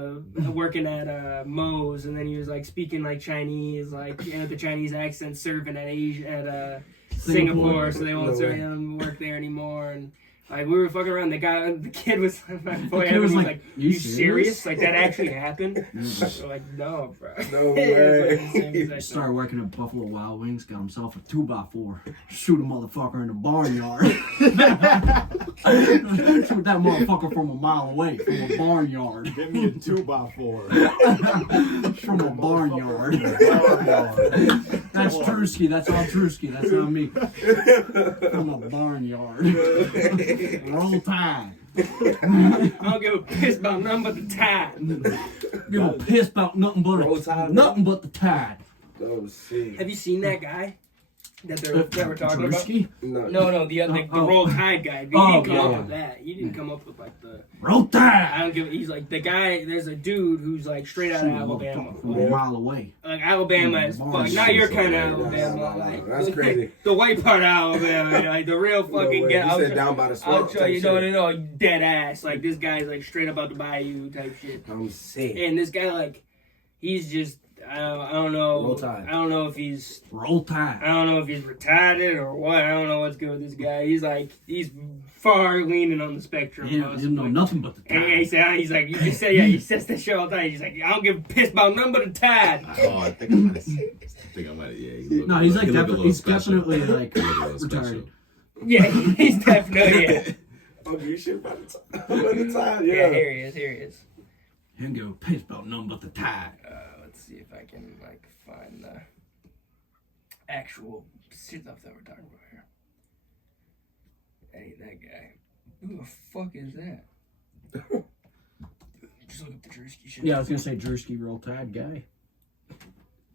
working at Moe's, and then he was like speaking like Chinese, like with the Chinese accent, serving at Singapore, so they won't serve him work there anymore. And like we were fucking around. The kid was my boy. He was like, "You serious? Like that actually happened?" We're like, "No, bro." No way. Started working at Buffalo Wild Wings, got himself a 2x4, shoot a motherfucker in the barnyard. Shoot that motherfucker from a mile away, from a barnyard. Give me a 2x4. From a barnyard. That's Drewski, that's all Drewski, that's not me. From a barnyard. Roll Tide. I don't give a piss about nothing but the tide. Give a piss about nothing but the tide. Oh, shit. Have you seen that guy that we're talking Drewski? about? No, the Roll Tide guy. You didn't come up with that. You didn't come up with like the Roll Tide. I don't give. He's like the guy. There's a dude who's like straight out of Alabama, from a mile away. Like Alabama is fuck. Not your kind of Alabama. Like, that's crazy. The white part of Alabama, like the real fucking get. You said down by the swamp. I'll show you. No, dead ass. Like this guy's like straight up out the bayou type shit. I'm sick. And this guy like, he's just. I don't know. Roll Tide. I don't know if he's Roll Tide. I don't know if he's retarded or what. I don't know what's good with this guy. He's far leaning on the spectrum. He doesn't know nothing but the tide. And he's like, you just say, he says that shit all the time. He's like, I don't give a piss about nothing but the tide. Oh, I think I might have, yeah. No, he's like, he's definitely like retarded. Yeah, he's definitely, yeah. Oh, you shit by the time, Yeah, here he is. He don't give a piss about nothing but the tide. Let's see if I can, like, find the actual stuff that we're talking about here. Hey, that guy. Who the fuck is that? Just look up the Drewski shit. Yeah, I was gonna say Drewski Roll Tide guy.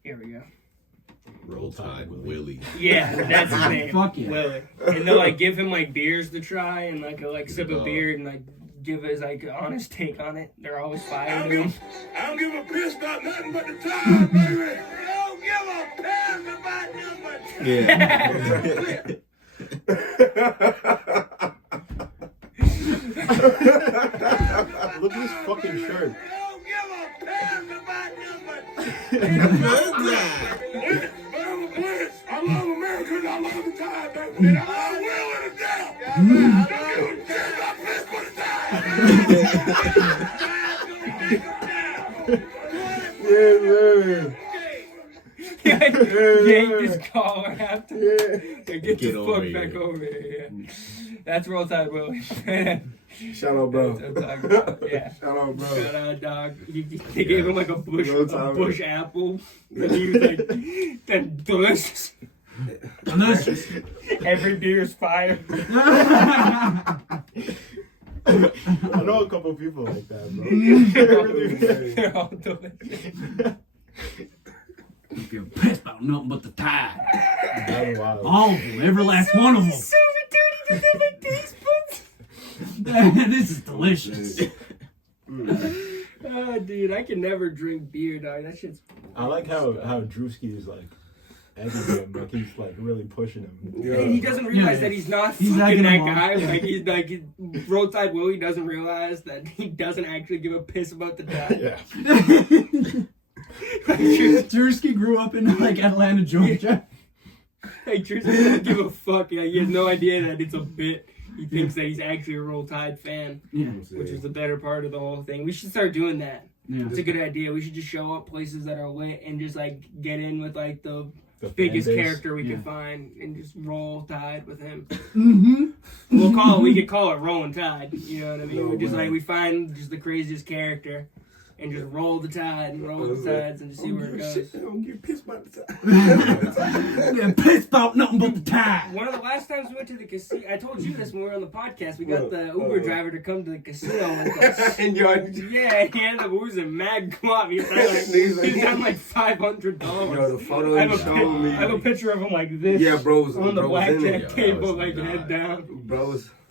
Here we go. Roll Tide Willie. Yeah, that's his name. Fuck yeah. Willie. And they'll, like, give him, like, beers to try and, like, sip a beer and, like, give his like honest take on it. They're always fired to him. I don't give a piss about nothing but the time, baby. I don't give a piss about nothing but the Look at this fucking shirt. I don't give a piss about nothing but but I'm a bliss. I love America and I love the time, baby. And I love Will and the death. I don't give a shit about piss but the time. Yank this collar after. Get the fuck back over here. Yeah. That's Roll Tide Willie. Shout out, bro. Yeah. Shout out, bro. Shout out, dog. They gave him like a bush apple. And he was like, that's delicious. Delicious. Every beer's fire. I know a couple people like that, bro. They're all delicious. Don't give a piss about nothing but the tide. Wow. All of them, every last one of them. So dirty, just like teaspoons. This is delicious. Oh, dude, I can never drink beer, dog. That shit's. I like how Drewski is like egging him, like he's like really pushing him. Yeah. And he doesn't realize that he's not fucking that guy. Like he's like Roll Tide Willie doesn't realize that he doesn't actually give a piss about the tide. Yeah. Drewski grew up in like Atlanta, Georgia. Like, Tristan doesn't give a fuck. Like, he has no idea that it's a bit. He thinks that he's actually a Roll Tide fan, which is the better part of the whole thing. We should start doing that. Yeah. It's a good idea. We should just show up places that are lit and just, like, get in with, like, the biggest character we can find and just roll Tide with him. Mm-hmm. We could call it Rolling Tide. You know what I mean? We find just the craziest character and just roll the tide and roll the tides and just see where it goes. Don't get pissed about the tide. Yeah, pissed about nothing but the tide. One of the last times we went to the casino, I told you this when we were on the podcast. We got the Uber driver to come to the casino with us. And he ended up losing mad guap. He was down like $500. Yo, the photo I have a picture of him like this. Yeah, bros. On the blackjack table, like head down.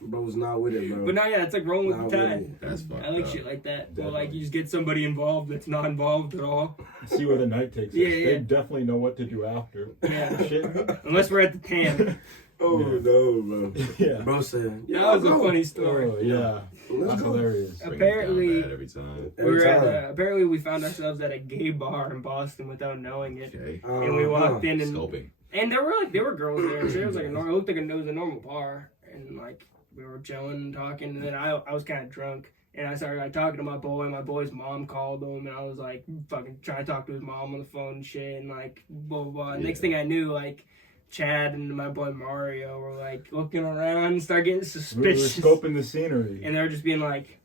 Bro's not with it, bro. But no, yeah, it's like rolling with the tide. That's fucked I like shit like that. Or like you just get somebody involved that's not involved at all. See where the night takes us. They definitely know what to do after. Yeah. Shit. Unless we're at the tan. No, bro. Yeah. Bro said, that was a funny story. Oh, yeah. That's hilarious. Apparently, every time. Apparently we found ourselves at a gay bar in Boston without knowing it. Okay. And we walked in and scoping. And there were girls there. So it was like it looked like it was a normal bar, and like we were chilling and talking, and then I was kind of drunk, and I started like talking to my boy. My boy's mom called him, and I was like fucking trying to talk to his mom on the phone and shit, and like blah blah blah. Next thing I knew, like Chad and my boy Mario were like looking around and start getting suspicious. We were scoping the scenery, and they were just being like,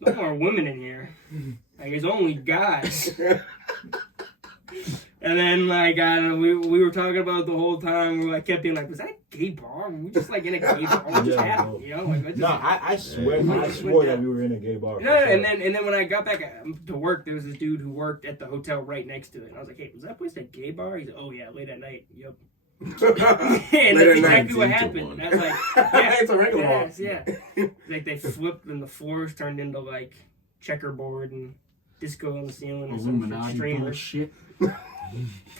"There's no more women in here. Like it's only guys." And then, like, I don't know, we were talking about it the whole time. We like kept being like, "Was that a gay bar? Were we just like in a gay bar chatting?" You know, like I swore that we were in a gay bar. No, and then when I got back to work, there was this dude who worked at the hotel right next to it, and I was like, "Hey, was that place a gay bar?" He's like, "Oh yeah, late at night. Yep." And that's exactly what happened. I was like, "Yeah, it's a regular bar." Yeah. Like they flipped, and the floors turned into like checkerboard and disco on the ceiling and some streamers. Shit.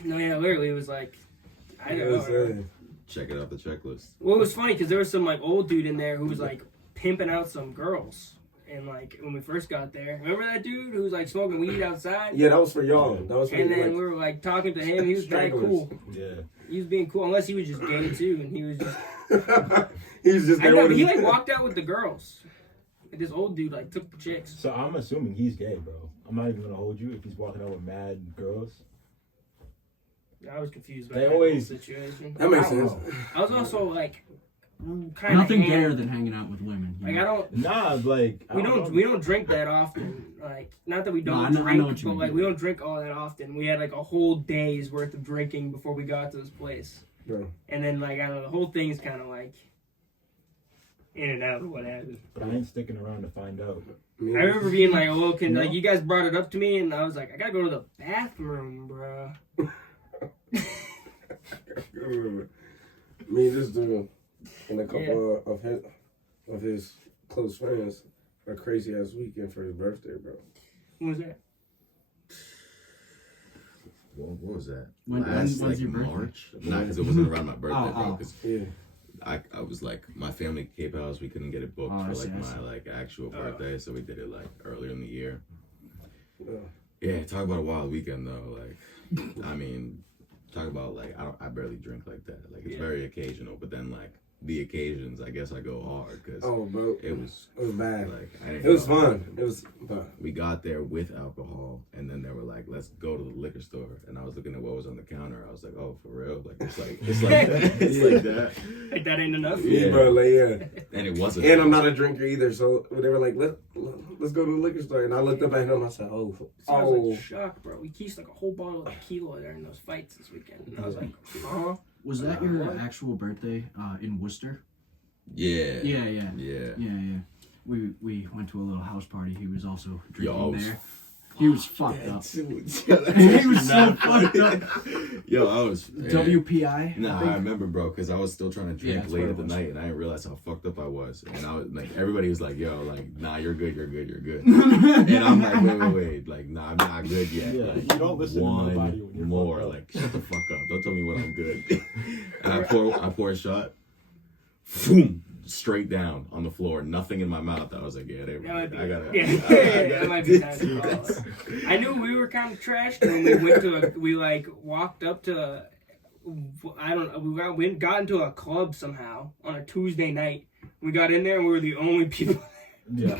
No, yeah, literally, it was like, I don't know. Check it off the checklist. Well, it was funny because there was some like old dude in there who was like pimping out some girls, and like when we first got there, remember that dude who was like smoking weed outside? Yeah, that was for y'all. That was for and then we were like talking to him. He was very cool. Yeah, he was being cool, unless he was just gay too, and he was just. He was just. I know, he like walked out with the girls. Like, this old dude like took the chicks. So I'm assuming he's gay, bro. I'm not even gonna hold you if he's walking out with mad girls. I was confused about that situation. That makes sense. I was also like, kind nothing gayer than hanging out with women. Like I don't. Nah, like we don't drink that often. Like not that we don't drink, but like we don't drink all that often. We had like a whole day's worth of drinking before we got to this place. Yeah. And then like I don't know, the whole thing's kind of like in and out of what happened. But I ain't sticking around to find out. I remember being like, "Oh, like you guys brought it up to me," and I was like, "I gotta go to the bathroom, bro." Me and this dude and a couple of his close friends a crazy ass weekend for his birthday, bro. When was that? What was that? When's like your birthday? March? Not because it wasn't around my birthday, bro. Yeah. I was like, my family Cape House, we couldn't get it booked for like my like actual birthday, so we did it like earlier in the year. Yeah, talk about a wild weekend though. Like, I mean, talk about like I barely drink like that. Like it's very occasional, but then like the occasions, I guess I go hard because bro, it was bad. Like it was fun. It was fun. We got there with alcohol, and then they were like, "Let's go to the liquor store." And I was looking at what was on the counter. I was like, "Oh, for real? Like it's like that. It's like that. Like that ain't enough." Yeah, bro. Like And it wasn't. And I'm not a drinker either, so they were like, "Let's go to the liquor store." And I looked up at him. And I said, "Oh." So I was like shocked, bro. We keysed like a whole bottle of tequila during those fights this weekend, and I was like, "Huh." Was that your actual birthday in Worcester? Yeah. We went to a little house party. He was also drinking there. He was fucked up. He was so fucked up. Yo, I was WPI. Nah, I remember, bro, because I was still trying to drink late at the night, and I didn't realize how fucked up I was. And I was like, everybody was like, "Yo, like, nah, you're good. And I'm like, wait, like, nah, I'm not good yet. Yeah, like, you don't listen to nobody when you're more. Like, shut the fuck up. Don't tell me when I'm good. And I pour a shot. Boom. Straight down on the floor, nothing in my mouth. I was like, yeah, that might be time to call. I knew we were kind of trashed when we went to we like walked up to I don't know. We got into a club somehow on a Tuesday night. We got in there and we were the only people. Yeah.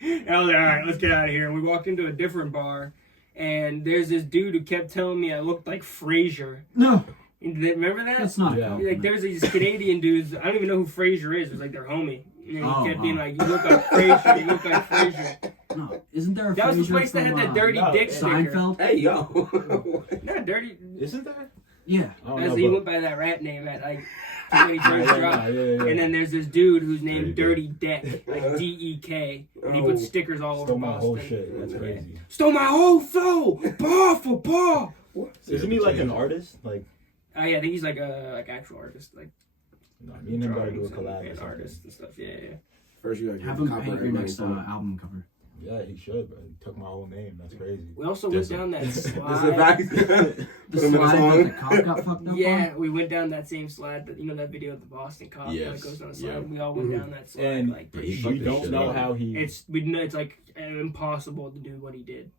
And I was like, all right, let's get out of here. And we walked into a different bar, and there's this dude who kept telling me I looked like Frasier. No. Remember that? That's not Yeah. Like, there's these Canadian dudes. I don't even know who Frasier is. It was like their homie. And he Oh, kept being like, you look like Frasier. You look like Frasier. No. Isn't there a That was the Frasier place that had from, that dirty no, dick sticker. Seinfeld? Hey, yo. Not dirty. Isn't there? Yeah. I don't As know, he but- went by that rap name at like too many first drop. yeah. And then there's this dude who's named Dirty Dirty Deck, like D-E-K, and he puts stickers all Stole over my whole Boston. shit. That's crazy. Stole my whole soul, bar for bar. Isn't he like an artist? Like, Oh yeah, I think he's like a actual artist, like no, me and him gotta do a drawings collab or and something. artist and stuff. Yeah. First, you gotta Have get him copyright paint your money next from it. album cover. Yeah, he should, but he took my whole name. That's crazy. We also went This down that This is slide. back. The Put him in a slide song. that the cop got fucked up Yeah, on? we went down that same slide, but you know that video of the Boston cop Yes, that goes down the slide. yeah. We all went down that slide. And like he We fucked this don't shit know up. how he. it's like impossible to do what he did.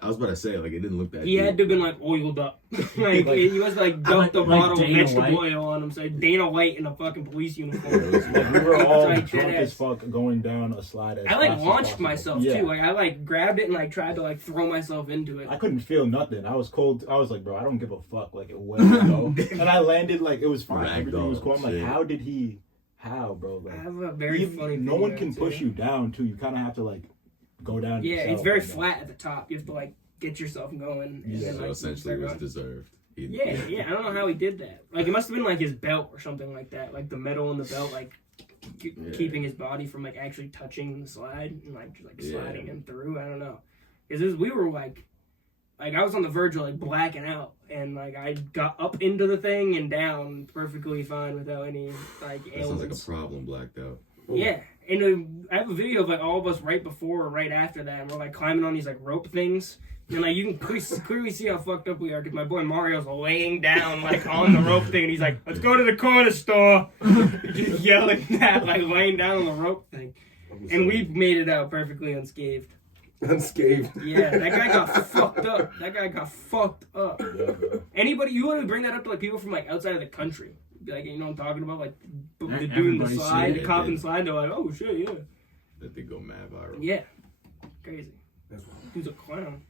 I was about to say, like, it didn't look that He had to have been like oiled up. Like he was like dumped a Like bottle of Dana vegetable White? oil on him. So Dana White in a fucking police uniform. Like, we were all Like, drunk dead as ass. fuck going down a slide. As I like fast as launched possible. myself Yeah. too. Like I like grabbed it and like tried to like throw myself into it. I couldn't feel nothing. I was cold. I was like, bro, I don't give a fuck. Like, it went go. And I landed like it was fine. Ragdoll Everything was cool. I'm like, shit. how did he? How, bro? I Like, have a very funny. no video one can too. push you down too. You kind of have to like go down. Yeah, yourself, it's very and then- flat at the top. You have to like get yourself going. And Yeah, then, So like, essentially, it start was going. deserved. Yeah. I don't know how he did that. Like it must have been like his belt or something like that. Like the metal in the belt, like keeping his body from like actually touching the slide and like just, like sliding him through. I don't know. Because we were like I was on the verge of like blacking out, and like I got up into the thing and down perfectly fine without any like That sounds like a ailments. problem blacked out. Yeah, and I have a video of like all of us right before or right after that, and we're like climbing on these like rope things, and like you can clearly see how fucked up we are because my boy Mario's laying down like on the rope thing, and he's like, "Let's go to the corner store," just yelling that, like laying down on the rope thing, and we made it out perfectly unscathed. Unscathed. Yeah, that guy got fucked up. Yeah, bro. Anybody, you want to bring that up to like people from like outside of the country. Like, you know what I'm talking about? Like, the dude in the Everybody's slide, seen the it, cop in yeah. the slide, they're like, oh shit, yeah. That they go mad viral. Yeah. Crazy. That's wild. Who's a clown?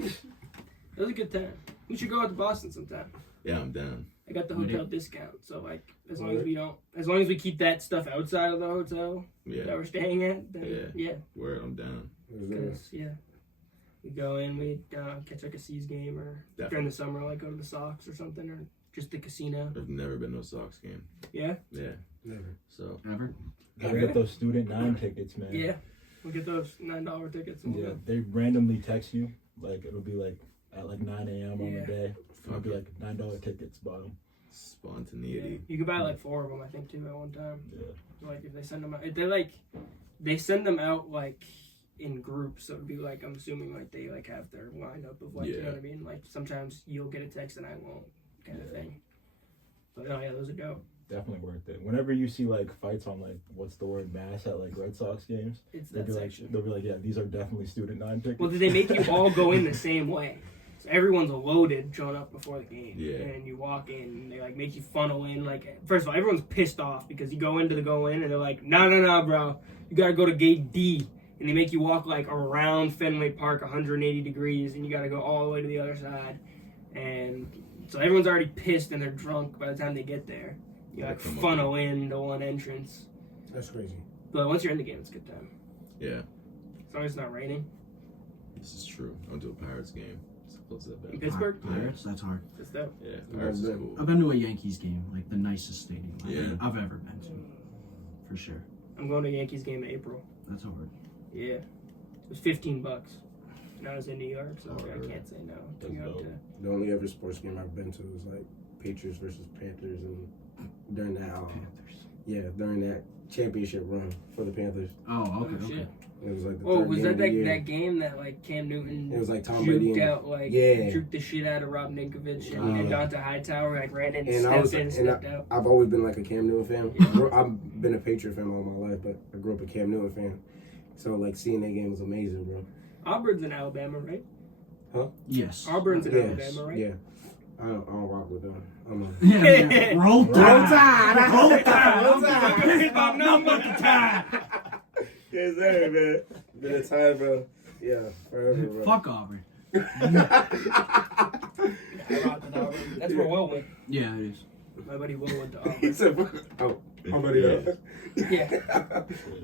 It was a good time. We should go out to Boston sometime. Yeah, I'm down. I got the We hotel discount, so like, as long as we keep that stuff outside of the hotel that Yeah. we're staying at, then yeah. Where I'm down. Because, we go in, we catch like a C's game, or Definitely. during the summer, like go to the Sox or something, or just the casino. I've never been to a Sox game. Yeah? Yeah. Never. So Ever? Gotta get those student 9 tickets, man. Yeah. We'll get those $9 tickets. And we'll Yeah, go. they randomly text you. Like, it'll be like at like 9 a.m. on Yeah. the day. It'll be Fuck like $9 tickets bottom. Yeah. spontaneity. You could buy like 4 of them, I think, too, at one time. Yeah. Like if they send them out, if they send them out like in groups. So it'd be like, I'm assuming like they like have their lineup of like, you know what I mean? Like sometimes you'll get a text and I won't, kind of thing. But oh yeah, those are dope. Definitely worth it. Whenever you see like fights on like what's the word mass at like Red Sox games, It's they'll that be like section. they'll be like, yeah, these are definitely student 9 tickets. Well, they make you all go in the same way. So everyone's loaded, showing up before the game. Yeah. And you walk in, and they like make you funnel in. Like, first of all, everyone's pissed off because you go in, and they're like, no, bro, you gotta go to gate D. And they make you walk like around Fenway Park 180 degrees, and you gotta go all the way to the other side. And so everyone's already pissed and they're drunk by the time they get there. You like funnel in to one entrance. That's crazy. But once you're in the game, it's a good time. Yeah, As long as it's not raining. this is true. I went to a Pirates game. It's close to that In bad. Pittsburgh? Pirates, that's hard. It's dope. Yeah, Pirates is cool. I've been to a Yankees game, like the nicest stadium I've ever been to, for sure. I'm going to a Yankees game in April. That's hard. Yeah. It was $15. And I was in New York, so I can't say no. That's You know, dope. The only other sports game I've been to was like Patriots versus Panthers, and during that Panthers. during that championship run for the Panthers, Oh, okay, Oh, okay. shit. it was like the Oh, third was game that of the year. that game that like Cam Newton It was like Tom Brady juked and- out juked the shit out of Rob Ninkovich and Dante Hightower like ran in, stepped out. I've always been like a Cam Newton fan. I've been a Patriot fan all my life, but I grew up a Cam Newton fan. So like seeing that game was amazing, bro. Auburn's in Alabama, right? Huh? Yes. Auburn's in Yes. Alabama, right? Yeah. I don't rock with them. Yeah. Roll Tide. Roll Tide. I'm number time. Yes, sir, man. Been a time, bro. Yeah, forever, bro. Fuck Auburn. That's where Will went. Yeah, it is. My buddy Will went to Auburn. He said, "Oh, I'm ready to." Yeah.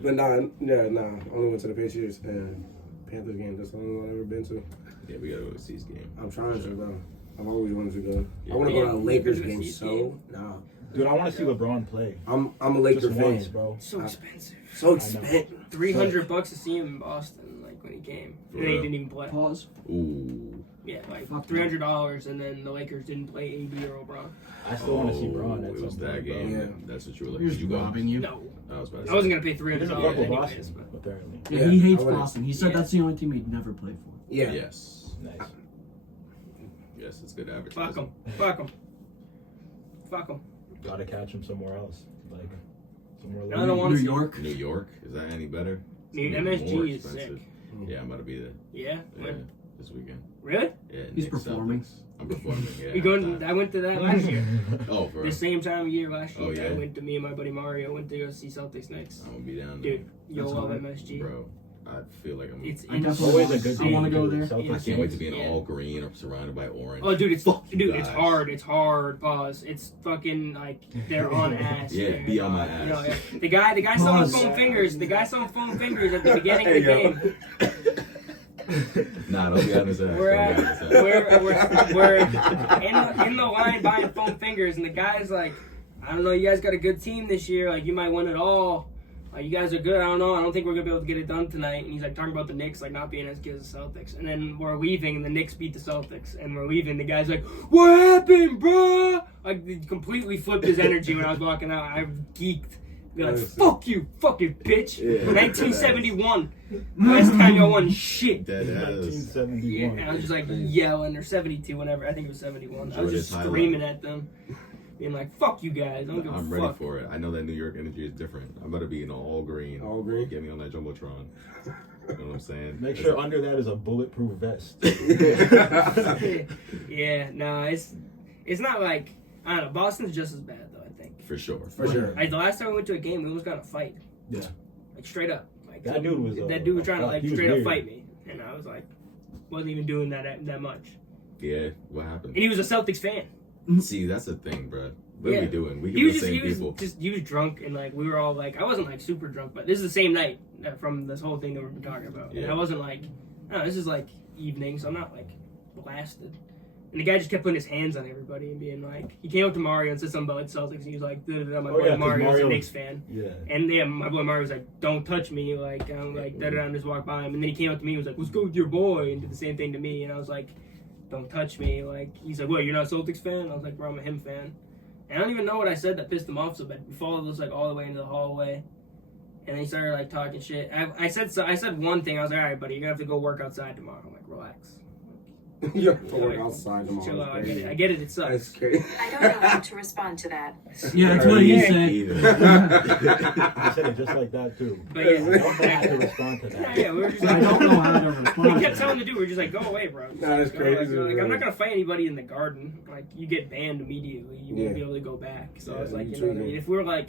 But nah. Only went to the Patriots and Panthers game. That's the only one I've ever been to. Yeah, we gotta go to C's game. I'm trying to go. I've always wanted to go. Yeah. I want to go to a Lakers Yeah. game. So nah. Dude, I want to see LeBron play. I'm a Lakers Just fan. once, bro. So expensive. So expensive. $300 to see him in Boston, like when he came. And then he didn't even play. Pause. Ooh. Yeah, like Fuck $300, and then the Lakers didn't play AD or LeBron. I still want to see Braun at It some was that point, bro. game. Yeah. That's what you were like. You're Did just you go? robbing you. No, I was about to I wasn't say. gonna pay He $300 doesn't fuck with anyways. Boston, But apparently. Yeah, Yeah, he hates I wouldn't- Boston. He said Yeah. that's the only team he'd never play for. Yeah. Yes. Nice. Yes, it's good advertising. fuck him, fuck him, fuck him. Gotta catch him somewhere else. Like, somewhere I don't want New to see York. New York? Is that any better? It's Dude, gonna be MSG more is expensive. sick. Yeah, I'm about to be there. Yeah, Yeah, when? this weekend. Really? Yeah, He's Knicks, performing. Celtics. I'm performing. Yeah. We going? I went to that last year. Oh, for The real? same time of year last year. Oh, yeah? I went to me and my buddy Mario went to go see Celtics Knicks. I'm gonna be down there. Dude, you'll That's love alright. MSG. Bro, I feel like I'm. It's I insane. definitely Always a want- good I game. want to go there. Celtics Yeah. I can't wait to be in Yeah. all green or surrounded by orange. Oh, dude, it's Fuck you dude, it's guys. hard. It's hard. Pause. It's fucking like they're on ass. Yeah, dude. be on my You know, ass. yeah. The guy selling Pause. foam fingers. The guy selling foam fingers at the beginning of the There you game. Nah, don't be on his ass. We're Don't be on his ass. we're in the line buying foam fingers, and the guy's like, I don't know, you guys got a good team this year. Like you might win it all. Like you guys are good. I don't know. I don't think we're gonna be able to get it done tonight. And he's like talking about the Knicks like not being as good as the Celtics. And then we're leaving, and the Knicks beat the Celtics. And we're leaving. The guy's like, "What happened, bro?" Like he completely flipped his energy when I was walking out. I geeked. Be like, "Fuck you, fucking bitch." Yeah. 1971. Last time y'all won shit. Dead ass. 1971. Yeah, I was just like yelling, or 72, whatever. I think it was 71. I was just Jordan's screaming at them, being like, "Fuck you guys! I don't give a I'm fuck." ready for it. I know that New York energy is different. I'm about to be in all green. All green? Get me on that jumbotron. You know what I'm saying? Make sure under that is a bulletproof vest. Yeah, no, it's not like I don't know. Boston's just as bad though. I think. For sure. For sure. Like the last time we went to a game, we almost got in a fight. Yeah. Like straight up. Like That dude was trying to like he was straight up weird. fight me, and I was like, wasn't even doing that much. Yeah. What happened? And he was a Celtics fan. See, that's the thing, bro. What are Yeah. we doing? We He get was the just same people. he was drunk, and like we were all like, I wasn't like super drunk, but this is the same night from this whole thing that we've been talking about. And Yeah. I wasn't like, no, this is like evening, so I'm not like blasted. And the guy just kept putting his hands on everybody and being like, he came up to Mario and said something about Celtics, and he was like, "Da-da-da, my Oh, boy yeah, 'cause Mario's a Mario- Knicks fan." Yeah. And yeah, my boy Mario was like, "Don't touch me," like I'm like, da-da-da, and just walked by him. And then he came up to me and was like, "Let's go with your boy," and did the same thing to me. And I was like, "Don't touch me." Like he's like, "What? You're not a Celtics fan?" I was like, "Bro, I'm a him fan." And I don't even know what I said that pissed him off so bad. We followed us like all the way into the hallway, and he started like talking shit. I said one thing. I was like, "All right, buddy, you're gonna have to go work outside tomorrow." I'm like, "Relax." You have to work outside Chill tomorrow. out. I get it. It sucks. That's crazy. I don't know how to respond to that. Yeah, that's what he Yeah. said. I said it just like that too. But yeah, I don't have to respond to yeah, that. yeah, we were just I like, don't know how to we respond. kept telling the dude, we were just like, "Go away, bro." Just Nah, that's go, crazy, Like, bro. I'm not gonna fight anybody in the garden. Like, you get banned immediately. You won't Yeah. be able to go back. So I was Yeah, like, you you know what I too, mean? man. If we're like,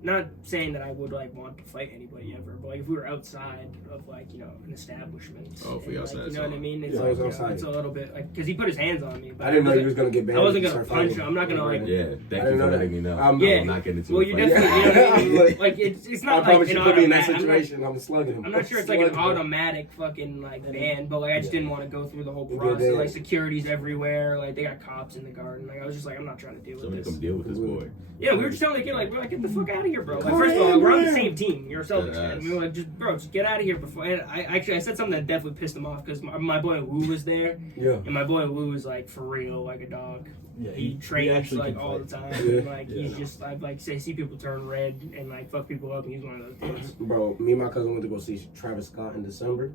not saying that I would like want to fight anybody ever, but like if we were outside of like an establishment, Oh, if we and, outside, like, you know what I mean? It's Yeah, like, I was outside. it's a little bit like because he put his hands on me. But I didn't know you wasn't- was gonna get banned. I wasn't if you gonna start punch fighting. him. I'm not gonna like. Yeah. I Thank didn't you for know letting me know. that. Yeah. I'm not getting into Well, a you fight. definitely, you know what I mean? Like- Like it's I not probably like should an put me in that automatic. situation. I'm slugging him. I'm not sure it's like an automatic fucking like ban, but like I just didn't want to go through the whole process. Like security's everywhere, like they got cops in the garden. Like I was just like, I'm not trying to deal with Somebody this. come deal with this boy. Yeah, we were just telling the kid like, we're like, get the fuck out of here, bro. Like first of all, we're on the same team. You're a Celtics fan. We were like, just get out of here before. And I said something that definitely pissed him off because my boy Wu was there, Yeah. and my boy Wu is like for real, like a dog. Yeah, He trains actually like can all fight. the time. Yeah. And, like he's just I like see people turn red and like fuck people up, and he's one of those dudes. Bro, me and my cousin went to go see Travis Scott in December,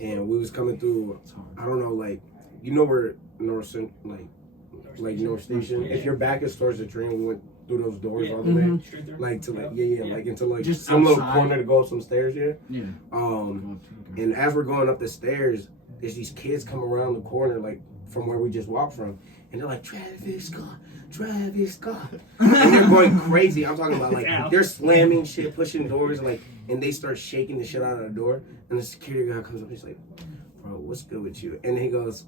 and we was coming through. I don't know, like you know where North Station. Yeah. If your back is towards the train, we went through those doors Yeah. all the way, Straight through. like to like Yeah. like into like Just some little outside. corner to go up some stairs here. Yeah. And as we're going up the stairs, there's these kids come around the corner, like from where we just walked from, and they're like, Travis Scott. And they're going crazy. I'm talking about like they're slamming shit, pushing doors, and they start shaking the shit out of the door. And the security guy comes up, he's like, bro, what's good with you? And he goes,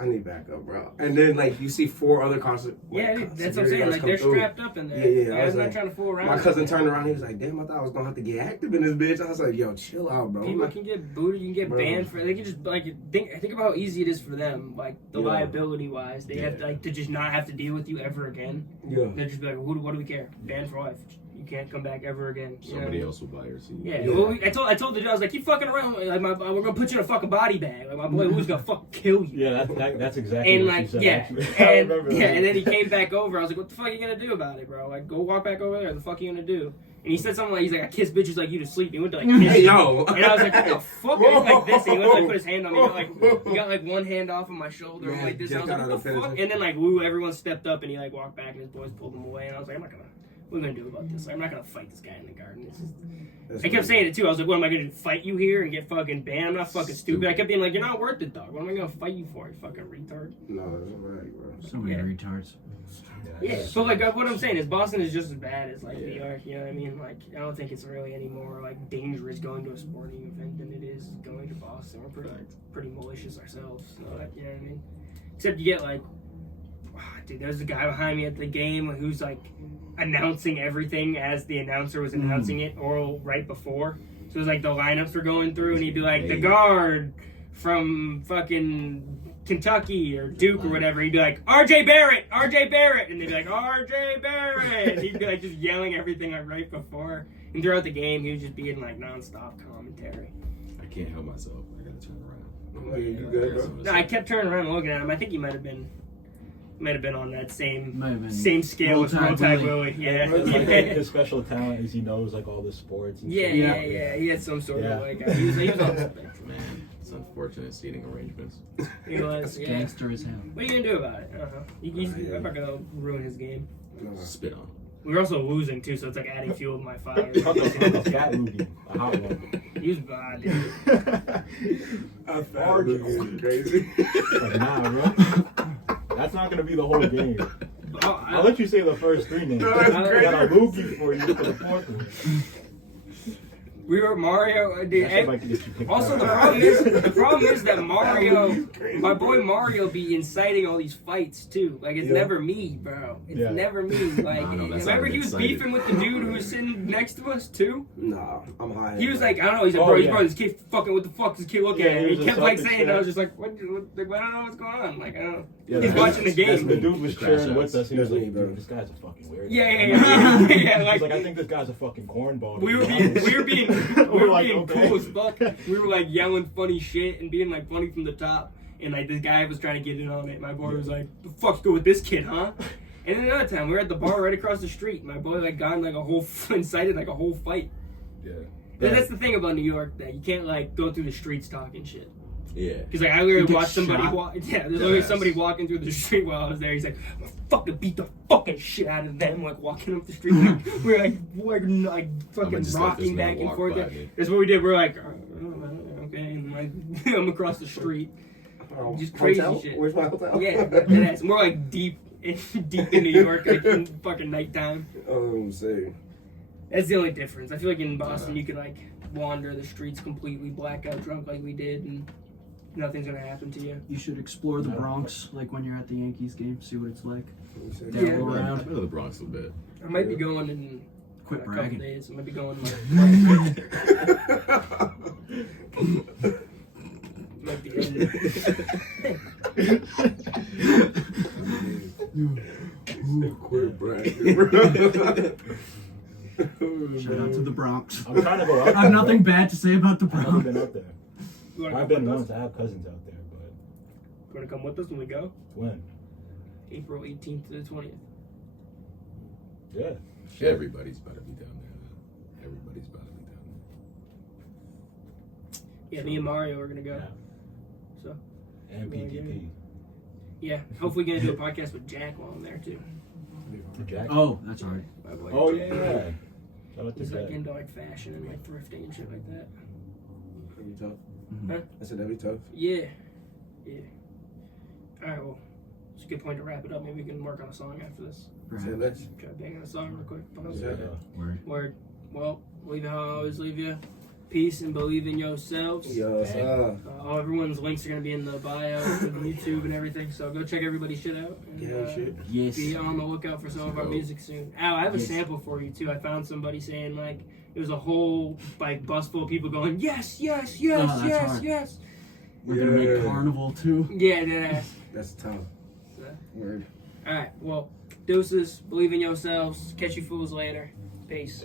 I need backup, bro. And then like you see 4 other concerts. That's what I'm saying. Like they're strapped up in there. Yeah. I was not trying to fool around. My cousin turned around. He was like, "Damn, I thought I was gonna have to get active in this bitch." I was like, "Yo, chill out, bro." People can get booted. You can get banned for. They can just like think about how easy it is for them. Like the liability wise, they have to just not have to deal with you ever again. Yeah. They're just be like, what do we care? Banned for life. You can't come back ever again. Somebody else will buy your seat. Yeah. Well, I told the dude, I was like, keep fucking around. Like we're gonna put you in a fucking body bag. Like my boy, who's gonna fucking kill you? Yeah, that's exactly. And what like, you said, and then he came back over. I was like, what the fuck are you gonna do about it, bro? Like, go walk back over there. The fuck are you gonna do? And he said something like, he's like, I kiss bitches like you to sleep. And he went to like kiss me. Yo. And I was like, what the fuck? And he went like this. And he went to like put his hand on me. He got like one hand off of my shoulder like this. And I was like, what the fuck? And then like everyone stepped up and he like walked back and his boys pulled him away. And I was like, what are we gonna do about this? Like, I'm not gonna fight this guy in the garden. I kept saying it too. I was like, what am I gonna do? Fight you here and get fucking banned? I'm not fucking stupid. I kept being like, you're not worth it, dog. What am I gonna fight you for, you fucking retard? No, that's right, bro. So many retards. Yeah, but like what I'm saying is Boston is just as bad as like New York, you know what I mean? Like I don't think it's really any more like dangerous going to a sporting event than it is going to Boston. We're pretty malicious ourselves, so like, you know what I mean? Except you get like, dude, there's a guy behind me at the game who's like announcing everything as the announcer was announcing it oral right before. So it was like the lineups were going through and he'd be like, the guard from fucking Kentucky or Duke or whatever, he'd be like, RJ Barrett, and they'd be like, RJ Barrett, and he'd be like just yelling everything like right before, and throughout the game he was just being like non-stop commentary. I can't help myself, I gotta turn around. Oh, you good, bro? No, I kept turning around and looking at him. I think he might have been on that same scale as Roll-Tide Willie. Yeah. His special talent is he knows like all the sports. And yeah. He had some sort of like he was on the spectrum. Man, it's unfortunate seating arrangements. He was gangster as hell. What are you gonna do about it? I don't know. I'm not gonna ruin his game. Spit on him. We're also losing too, so it's like adding fuel to my fire. A fat Loogie, a hot one. He was bad, dude. A fat Loogie is crazy. Like, nah, bro. That's not gonna be the whole game. I'll let you say the first 3 names. I got a Loogie for you for the 4th one. We were Mario. Also, the problem is that Mario, my boy Mario, be inciting all these fights too. Like it's never me, bro. It's never me. Like remember he was beefing with the dude who was sitting next to us too. Nah, I'm high. He was like, I don't know. He's like, bro, this kid fucking. What the fuck is this kid looking at? He kept like saying, I was just like, what? I don't know what's going on. Like I don't know. He's watching the game. The dude was cheering with us. He was like, dude, this guy's a fucking weirdo. Yeah. Like I think this guy's a fucking cornball. We were being cool as fuck. We were like yelling funny shit and being like funny from the top. And like this guy was trying to get in on it. My boy was like, "The fuck's good with this kid, huh?" And then another time we were at the bar right across the street. My boy like got in like incited like a whole fight. Yeah. But that's the thing about New York, that you can't like go through the streets talking shit. Yeah. Because like I literally watched somebody walk. Yeah, there's literally somebody walking through the street while I was there. He's like, I'm gonna fucking beat the fucking shit out of them. Like walking up the street, we're like fucking rocking back and forth. That's what we did. We're like, okay, and like I'm across the street, just crazy shit. Where's my hotel? Yeah, and we're like deep in New York, like in fucking nighttime. Say. That's the only difference. I feel like in Boston you can like wander the streets completely blackout drunk like we did and nothing's gonna happen to you. You should explore the Bronx, like when you're at the Yankees game, see what it's like. Yeah, go around. I've been to the Bronx a bit. I might be going in Quit a couple bragging. days. I might be going might be Quit bragging. Shout out to the Bronx. I'm trying to go out I have nothing bad to say about the I haven't Bronx. been out there. I've been once. I have cousins out there, but. You wanna come with us when we go? When? April 18th to the 20th. Yeah. Sure. Everybody's about to be down there. Everybody's about to be down there. Yeah, me and Mario are gonna go. Yeah. So. And PTP. Yeah, hopefully gonna do a podcast with Jack while I'm there too. Jack? Oh, that's alright. Oh, yeah. Shout out to He's like Jack. into like fashion and like thrifting and shit like that. That'd be tough. Huh? I said that'd be tough. Yeah. Alright, well. it's a good point to wrap it up. Maybe we can work on a song after this. Say less. Try banging a song real quick. Yeah. Word. Well, leave it how I always leave you. Peace and believe in yourselves. Everyone's links are going to be in the bio for the YouTube and everything, so go check everybody's shit out. And, Yes. Be on the lookout for some of our music soon. Al, I have a sample for you, too. I found somebody saying, like, it was a whole, like, bus full of people going, yes, yes, yes, yes, hard. yes. We're going to make Carnival, too. Yeah. That's tough. So, Word. all right, well, deuces, believe in yourselves. Catch you fools later. Peace.